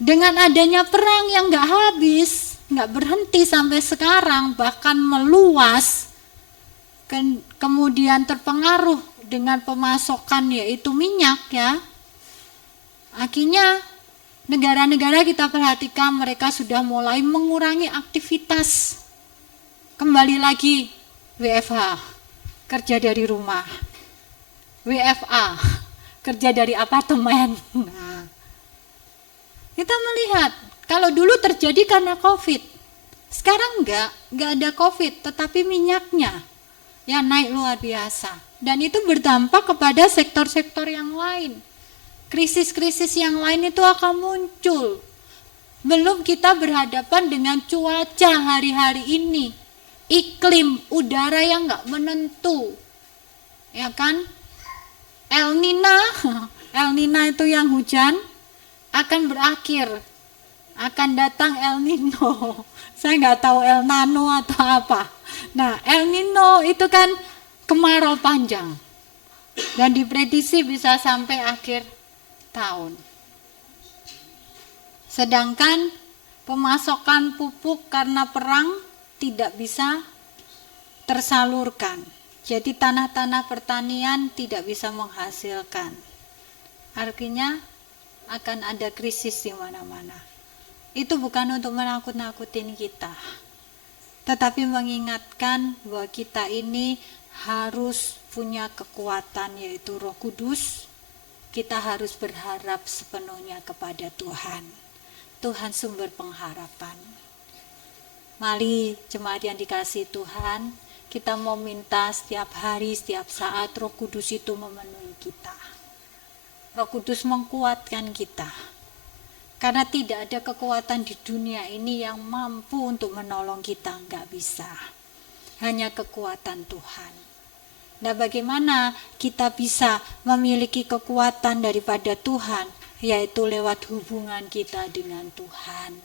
Dengan adanya perang yang enggak habis, enggak berhenti sampai sekarang, bahkan meluas, kemudian terpengaruh dengan pemasokan yaitu minyak ya. Akhirnya negara-negara kita perhatikan mereka sudah mulai mengurangi aktivitas. Kembali lagi WFH, kerja dari rumah. WFA, kerja dari apartemen. Nah, kita melihat kalau dulu terjadi karena COVID. Sekarang enggak ada COVID, tetapi minyaknya yang naik luar biasa. Dan itu berdampak kepada sektor-sektor yang lain. Krisis-krisis yang lain itu akan muncul. Belum kita berhadapan dengan cuaca hari-hari ini. Iklim udara yang enggak menentu. Ya kan? El Nino itu yang hujan akan berakhir. Akan datang El Nino. Saya enggak tahu El Nano atau apa. Nah, El Nino itu kan kemarau panjang. Dan diprediksi bisa sampai akhir tahun. Sedangkan pemasokan pupuk karena perang tidak bisa tersalurkan. Jadi tanah-tanah pertanian tidak bisa menghasilkan. Artinya akan ada krisis di mana-mana. Itu bukan untuk menakut-nakutin kita, tetapi mengingatkan bahwa kita ini harus punya kekuatan yaitu Roh Kudus. Kita harus berharap sepenuhnya kepada Tuhan. Tuhan sumber pengharapan. Mari jemaat yang dikasihi Tuhan, kita mau minta setiap hari, setiap saat Roh Kudus itu memenuhi kita. Roh Kudus menguatkan kita. Karena tidak ada kekuatan di dunia ini yang mampu untuk menolong kita, enggak bisa. Hanya kekuatan Tuhan. Nah, bagaimana kita bisa memiliki kekuatan daripada Tuhan, yaitu lewat hubungan kita dengan Tuhan.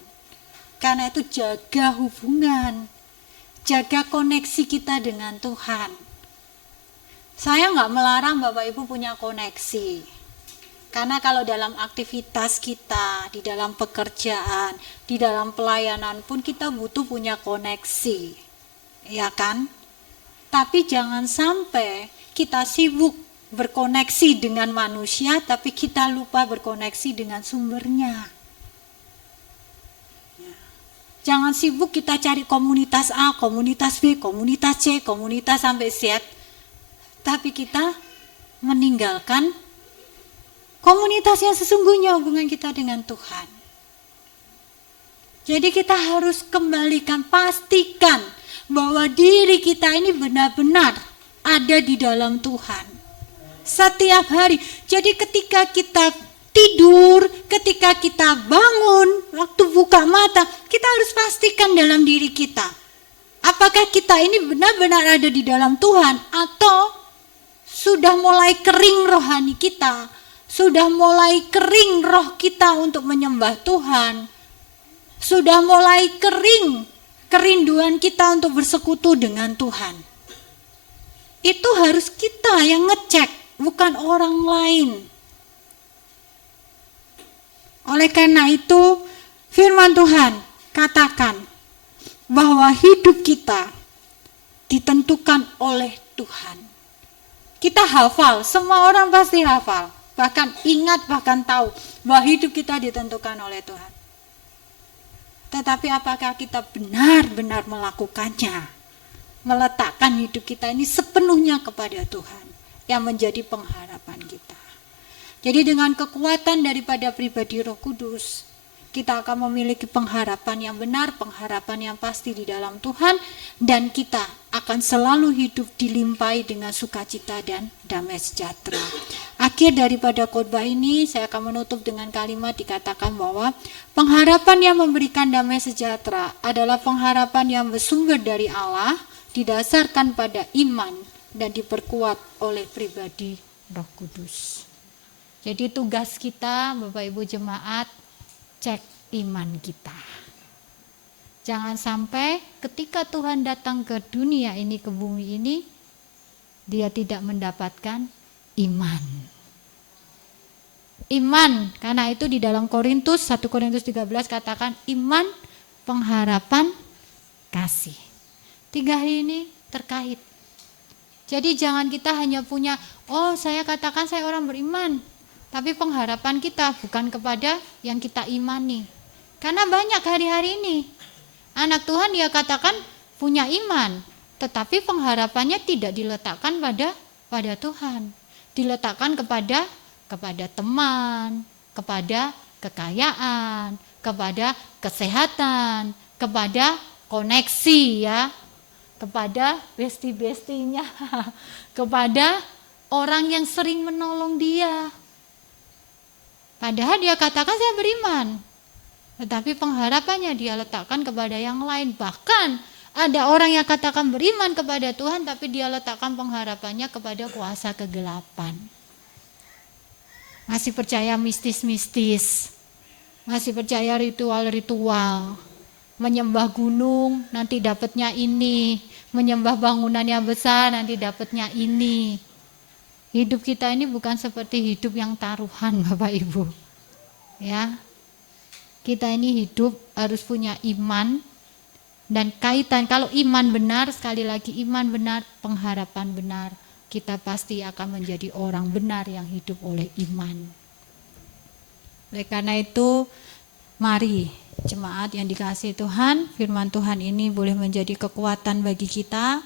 Karena itu jaga hubungan, jaga koneksi kita dengan Tuhan. Saya enggak melarang Bapak Ibu punya koneksi. Karena kalau dalam aktivitas kita, di dalam pekerjaan, di dalam pelayanan pun kita butuh punya koneksi. Ya kan? Tapi jangan sampai kita sibuk berkoneksi dengan manusia, tapi kita lupa berkoneksi dengan sumbernya. Jangan sibuk kita cari komunitas A, komunitas B, komunitas C, komunitas sampai Z. Tapi kita meninggalkan komunitas yang sesungguhnya hubungan kita dengan Tuhan. Jadi kita harus kembalikan, pastikan bahwa diri kita ini benar-benar ada di dalam Tuhan. Setiap hari. Jadi ketika kita tidur, ketika kita bangun, waktu buka mata, kita harus pastikan dalam diri kita. Apakah kita ini benar-benar ada di dalam Tuhan atau sudah mulai kering rohani kita, sudah mulai kering roh kita untuk menyembah Tuhan, sudah mulai kering kerinduan kita untuk bersekutu dengan Tuhan. Itu harus kita yang ngecek, bukan orang lain. Oleh karena itu, firman Tuhan katakan bahwa hidup kita ditentukan oleh Tuhan. Kita hafal, semua orang pasti hafal, bahkan ingat, bahkan tahu bahwa hidup kita ditentukan oleh Tuhan. Tetapi apakah kita benar-benar melakukannya? Meletakkan hidup kita ini sepenuhnya kepada Tuhan yang menjadi pengharapan kita. Jadi dengan kekuatan daripada pribadi Roh Kudus, kita akan memiliki pengharapan yang benar, pengharapan yang pasti di dalam Tuhan, dan kita akan selalu hidup dilimpahi dengan sukacita dan damai sejahtera. Akhir daripada khotbah ini, saya akan menutup dengan kalimat dikatakan bahwa pengharapan yang memberikan damai sejahtera adalah pengharapan yang bersumber dari Allah, didasarkan pada iman dan diperkuat oleh pribadi Roh Kudus. Jadi tugas kita, Bapak Ibu jemaat, cek iman kita. Jangan sampai ketika Tuhan datang ke dunia ini, ke bumi ini, dia tidak mendapatkan iman. Iman, karena itu di dalam 1 Korintus 13 katakan iman, pengharapan, kasih. 3 hal ini terkait. Jadi jangan kita hanya punya, saya katakan saya orang beriman, tapi pengharapan kita bukan kepada yang kita imani. Karena banyak hari-hari ini anak Tuhan dia katakan punya iman, tetapi pengharapannya tidak diletakkan pada Tuhan. Diletakkan kepada teman, kepada kekayaan, kepada kesehatan, kepada koneksi ya, kepada besti-bestinya, kepada orang yang sering menolong dia. Padahal dia katakan saya beriman, tetapi pengharapannya dia letakkan kepada yang lain. Bahkan ada orang yang katakan beriman kepada Tuhan, tapi dia letakkan pengharapannya kepada kuasa kegelapan. Masih percaya mistis-mistis, masih percaya ritual-ritual, menyembah gunung nanti dapatnya ini, menyembah bangunan yang besar nanti dapatnya ini. Hidup kita ini bukan seperti hidup yang taruhan, Bapak Ibu. Ya. Kita ini hidup harus punya iman dan kaitan. Kalau iman benar, sekali lagi iman benar, pengharapan benar, kita pasti akan menjadi orang benar yang hidup oleh iman. Oleh karena itu, mari jemaat yang dikasihi Tuhan, firman Tuhan ini boleh menjadi kekuatan bagi kita.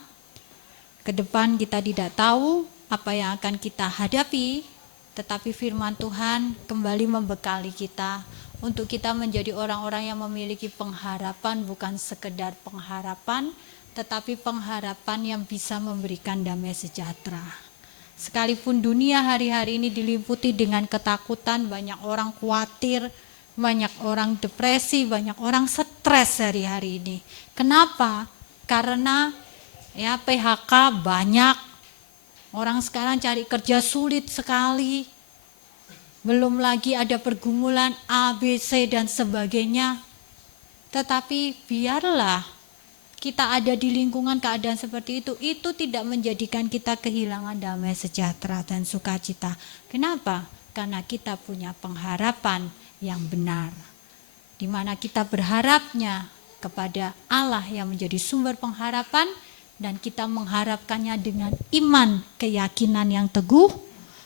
Ke depan kita tidak tahu apa yang akan kita hadapi, tetapi firman Tuhan kembali membekali kita untuk kita menjadi orang-orang yang memiliki pengharapan, bukan sekedar pengharapan, tetapi pengharapan yang bisa memberikan damai sejahtera. Sekalipun dunia hari-hari ini diliputi dengan ketakutan, banyak orang khawatir, banyak orang depresi, banyak orang stres hari-hari ini. Kenapa? Karena PHK banyak. Orang sekarang cari kerja sulit sekali. Belum lagi ada pergumulan A, B, C dan sebagainya. Tetapi biarlah kita ada di lingkungan keadaan seperti itu tidak menjadikan kita kehilangan damai sejahtera dan sukacita. Kenapa? Karena kita punya pengharapan yang benar. Di mana kita berharapnya kepada Allah yang menjadi sumber pengharapan, dan kita mengharapkannya dengan iman, keyakinan yang teguh,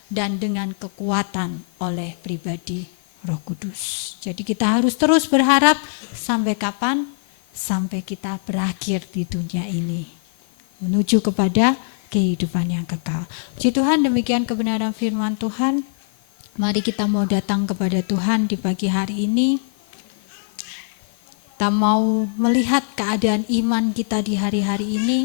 dan dengan kekuatan oleh pribadi Roh Kudus. Jadi kita harus terus berharap sampai kapan? Sampai kita berakhir di dunia ini, menuju kepada kehidupan yang kekal. Puji Tuhan, demikian kebenaran firman Tuhan. Mari kita mau datang kepada Tuhan di pagi hari ini. Kita mau melihat keadaan iman kita di hari-hari ini.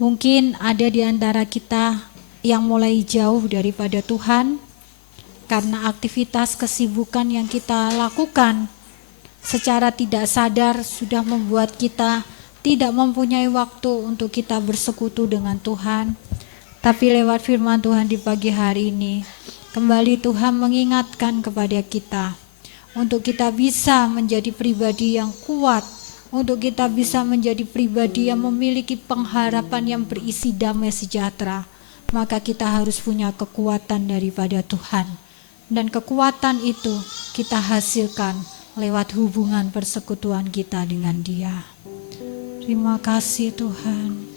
Mungkin ada di antara kita yang mulai jauh daripada Tuhan karena aktivitas kesibukan yang kita lakukan secara tidak sadar sudah membuat kita tidak mempunyai waktu untuk kita bersekutu dengan Tuhan. Tapi lewat firman Tuhan di pagi hari ini, kembali Tuhan mengingatkan kepada kita untuk kita bisa menjadi pribadi yang kuat, untuk kita bisa menjadi pribadi yang memiliki pengharapan yang berisi damai sejahtera, maka kita harus punya kekuatan daripada Tuhan. Dan kekuatan itu kita hasilkan lewat hubungan persekutuan kita dengan Dia. Terima kasih Tuhan.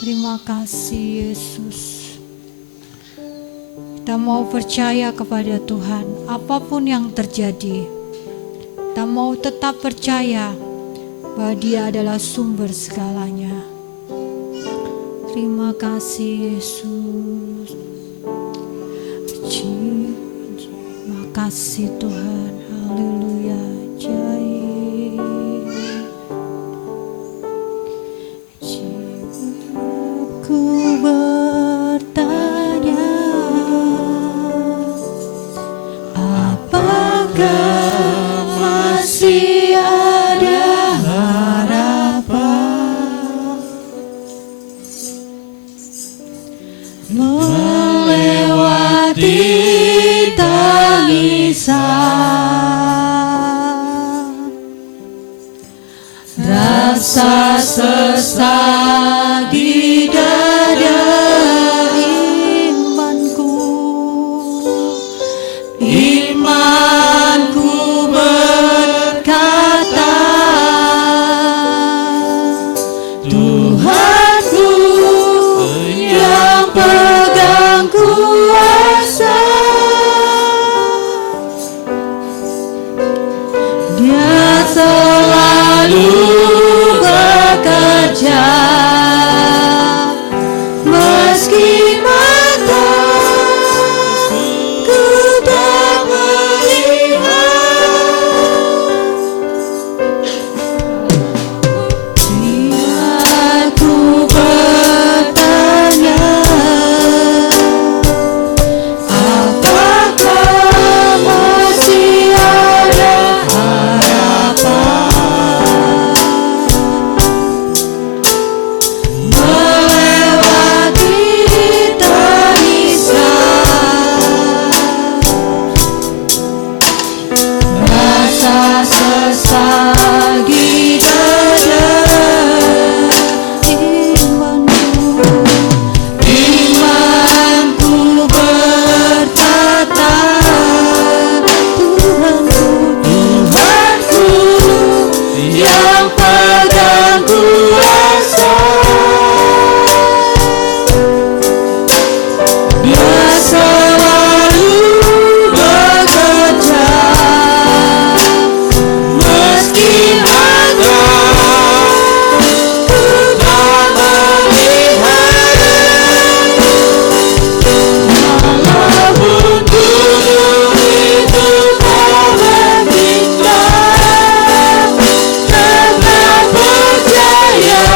Terima kasih Yesus. Kita mau percaya kepada Tuhan apapun yang terjadi. Kita mau tetap percaya bahwa Dia adalah sumber segalanya. Terima kasih Yesus. Terima kasih Tuhan. Haleluya. Jiwaku bertanya, apakah masih ada harapan melewati tangisan, rasa sesak di dada imanku berkata, Tuhanku yang pegang kuasa, Dia selalu bekerja meski mataku tak melihat. Jiwaku bertanya, apakah masih ada harapan melewati tangisan, rasa sesak di dada imanku berkata, Tuhanku yang pegang kuasa, Dia selalu bekerja meski mataku tak melihat. Walaupun gunung itu tak berdikar, tetap percaya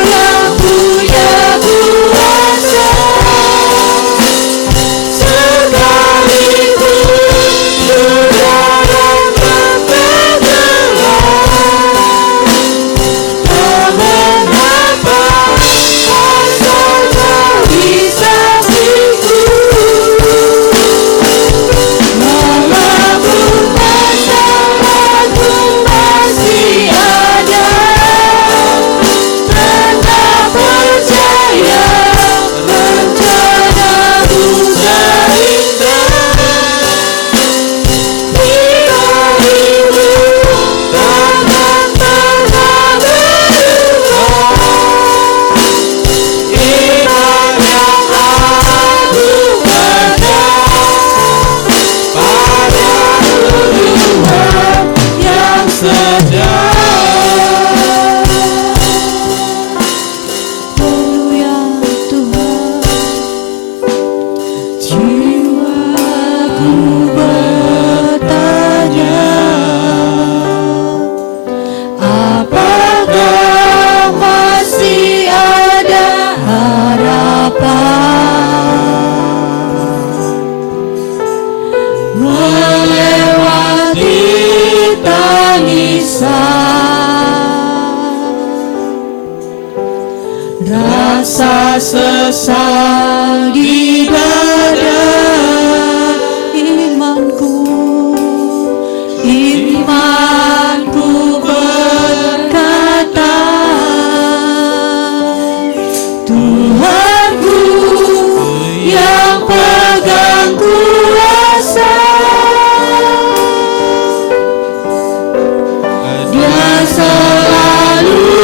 Dia punya kuasa. Sekalipun udara bergejolak, tak mengapa asal Kau di sampingku. Walaupun masalahku masih ada, tetap percaya rencana-Mu terindah. Firman-Mu takkan pernah berubah. Iman yang aku pegang pada Tuhan yang setia. Haleluya Tuhan. Jiwaku bertanya, apakah masih ada harapan melewati tangisan, rasa sesal di dada imanku berkata, Tuhanku yang pegang kuasa, Dia selalu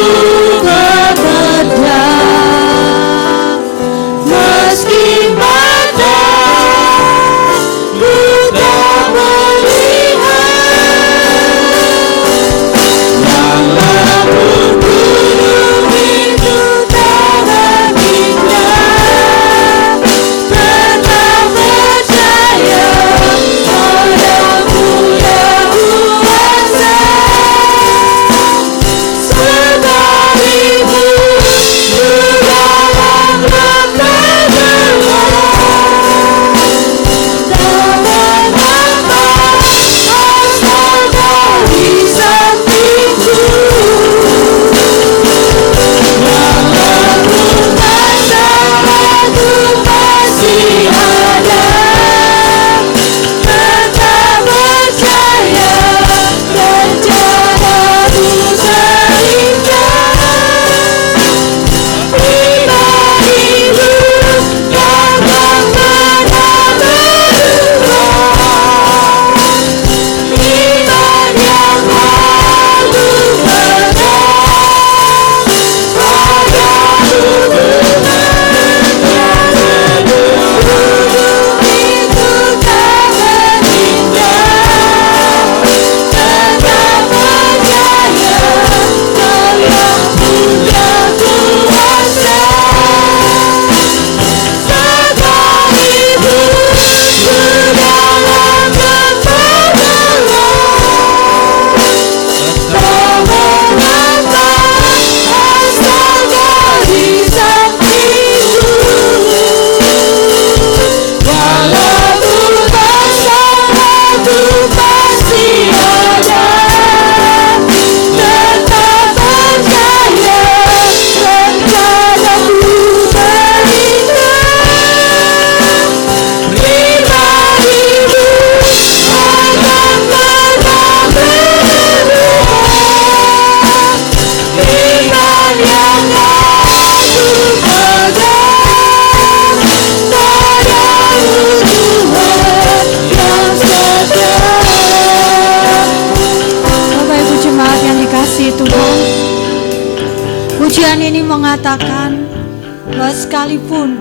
sekalipun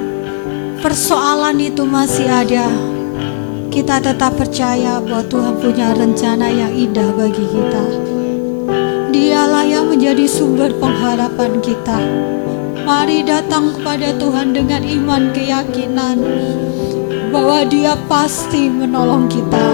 persoalan itu masih ada, kita tetap percaya bahwa Tuhan punya rencana yang indah bagi kita. Dialah yang menjadi sumber pengharapan kita. Mari datang kepada Tuhan dengan iman keyakinan bahwa Dia pasti menolong kita.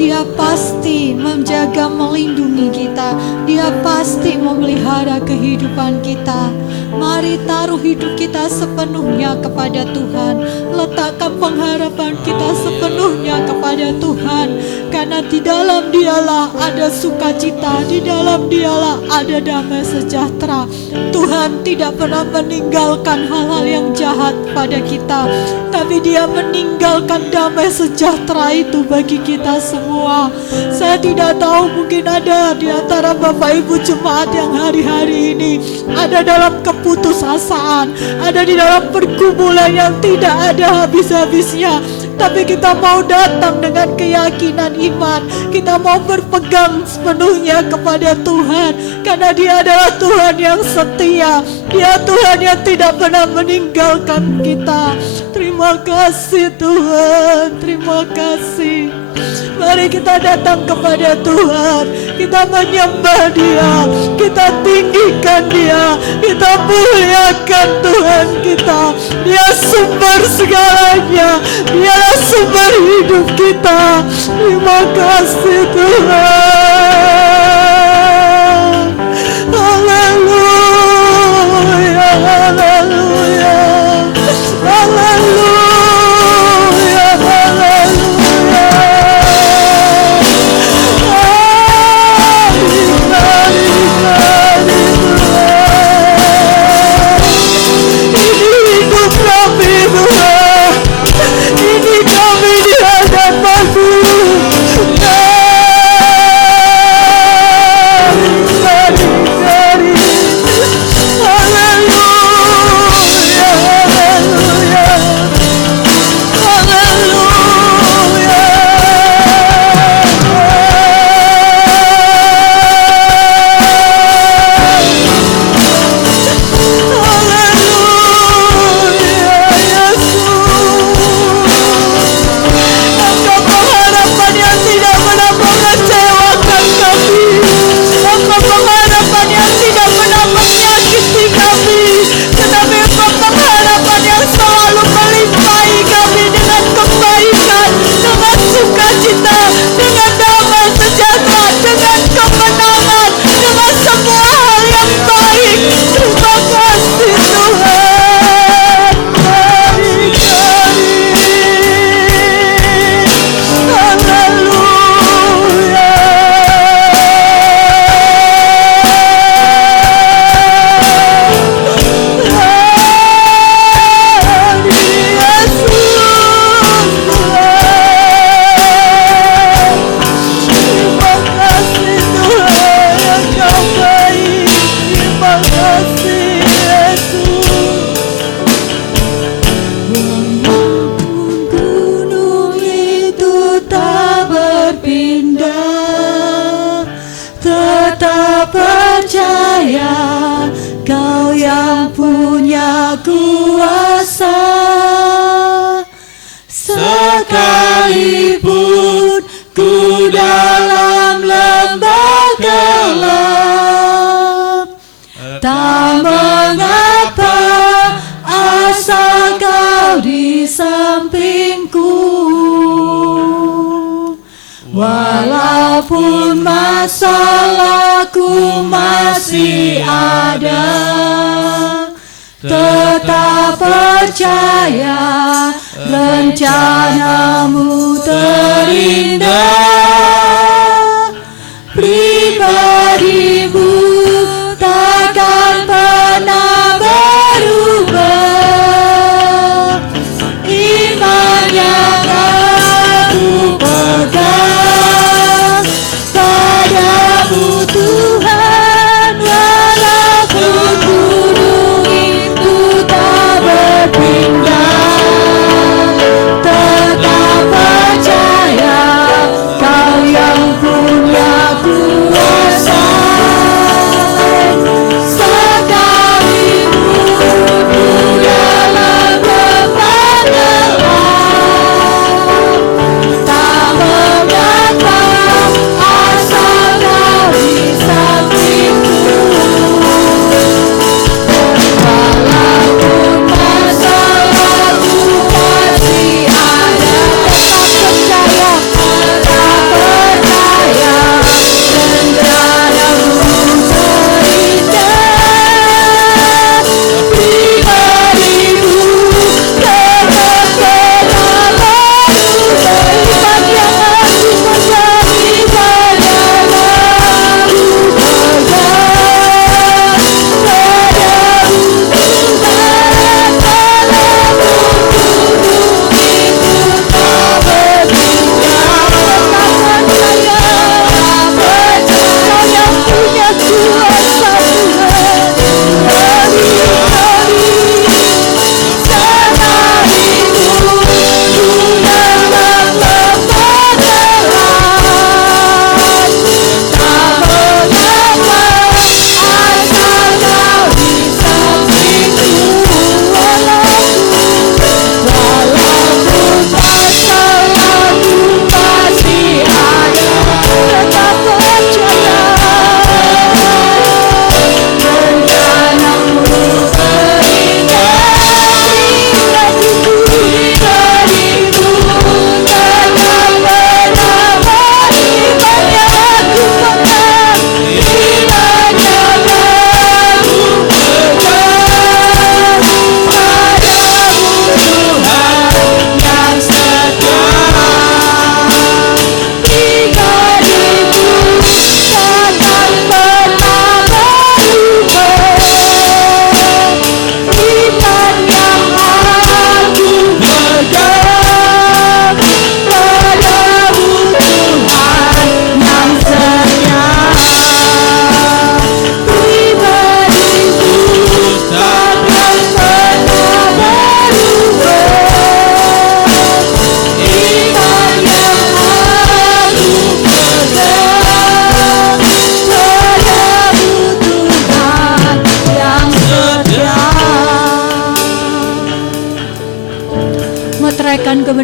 Dia pasti menjaga melindungi kita. Dia pasti memelihara kehidupan kita. Mari taruh hidup kita sepenuhnya kepada Tuhan. Letakkan pengharapan kita sepenuhnya kepada Tuhan. Karena di dalam Dialah ada sukacita, di dalam Dialah ada damai sejahtera. Tuhan tidak pernah meninggalkan hal-hal yang jahat pada kita, tapi Dia meninggalkan damai sejahtera itu bagi kita semua. Saya tidak tahu, mungkin ada di antara Bapak Ibu jemaat yang hari-hari ini ada dalam keputusasaan, ada di dalam pergumulan yang tidak ada habis-habisnya. Tapi kita mau datang dengan keyakinan iman. Kita mau berpegang sepenuhnya kepada Tuhan, karena Dia adalah Tuhan yang setia. Dia Tuhan yang tidak pernah meninggalkan kita. Terima kasih Tuhan, terima kasih. Mari kita datang kepada Tuhan. Kita menyembah Dia, kita tinggikan Dia, kita muliakan Tuhan kita. Dia sumber segalanya, Dialah sumber hidup kita. Terima kasih Tuhan. Haleluya, haleluya, haleluya. Walaupun masalahku masih ada, tetap percaya rencanamu terindah. Pribadimu takkan pernah berubah. Iman yang aku pegang padamu Tuhan, walaupun gunung itu tak berpindah, tetap percaya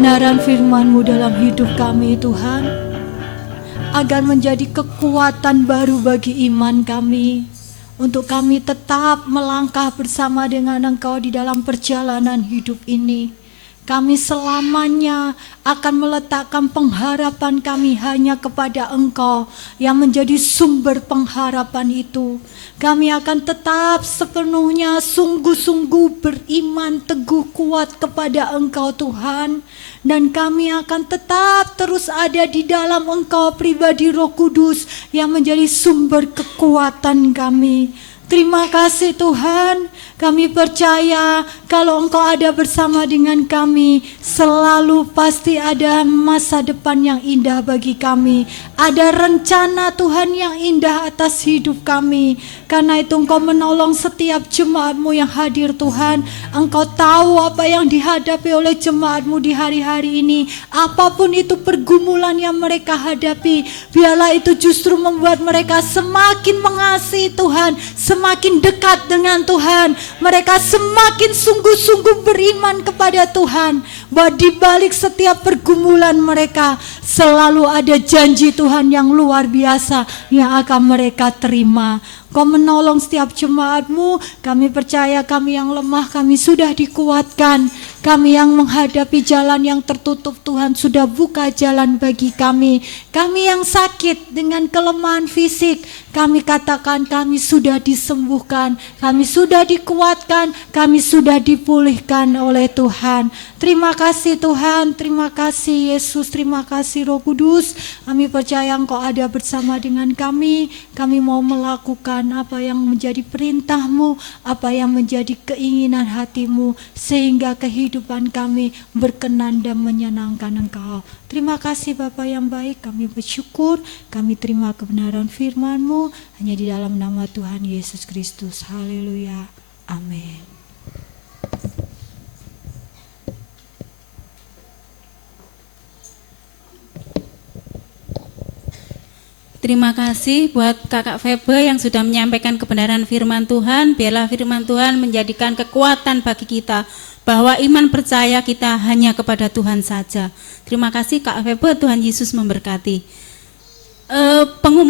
kebenaran firman-Mu dalam hidup kami Tuhan, agar menjadi kekuatan baru bagi iman kami, untuk kami tetap melangkah bersama dengan Engkau di dalam perjalanan hidup ini. Kami selamanya akan meletakkan pengharapan kami hanya kepada Engkau yang menjadi sumber pengharapan itu. Kami akan tetap sepenuhnya sungguh-sungguh beriman teguh kuat kepada Engkau Tuhan. Dan kami akan tetap terus ada di dalam Engkau pribadi Roh Kudus yang menjadi sumber kekuatan kami. Terima kasih Tuhan, kami percaya kalau Engkau ada bersama dengan kami, selalu pasti ada masa depan yang indah bagi kami. Ada rencana Tuhan yang indah atas hidup kami. Karena itu Engkau menolong setiap jemaat-Mu yang hadir Tuhan. Engkau tahu apa yang dihadapi oleh jemaat-Mu di hari-hari ini. Apapun itu pergumulan yang mereka hadapi, biarlah itu justru membuat mereka semakin mengasihi Tuhan, semakin dekat dengan Tuhan. Mereka semakin sungguh-sungguh beriman kepada Tuhan, bahwa di balik setiap pergumulan mereka selalu ada janji Tuhan yang luar biasa yang akan mereka terima. Kau menolong setiap jemaat-Mu. Kami percaya kami yang lemah, kami sudah dikuatkan. Kami yang menghadapi jalan yang tertutup, Tuhan sudah buka jalan bagi kami. Kami yang sakit dengan kelemahan fisik, kami katakan kami sudah disembuhkan, kami sudah dikuatkan, kami sudah dipulihkan oleh Tuhan. Terima kasih Tuhan, terima kasih Yesus, terima kasih Roh Kudus. Kami percaya Engkau ada bersama dengan kami. Kami mau melakukan apa yang menjadi perintah-Mu, apa yang menjadi keinginan hati-Mu, sehingga kehidupan kami berkenan dan menyenangkan Engkau. Terima kasih Bapa yang baik, kami bersyukur, kami terima kebenaran firman-Mu hanya di dalam nama Tuhan Yesus Kristus. Haleluya. Amin. Terima kasih buat Kakak Febe yang sudah menyampaikan kebenaran firman Tuhan. Biarlah firman Tuhan menjadikan kekuatan bagi kita, bahwa iman percaya kita hanya kepada Tuhan saja. Terima kasih Kak Febe, Tuhan Yesus memberkati. Pengumuman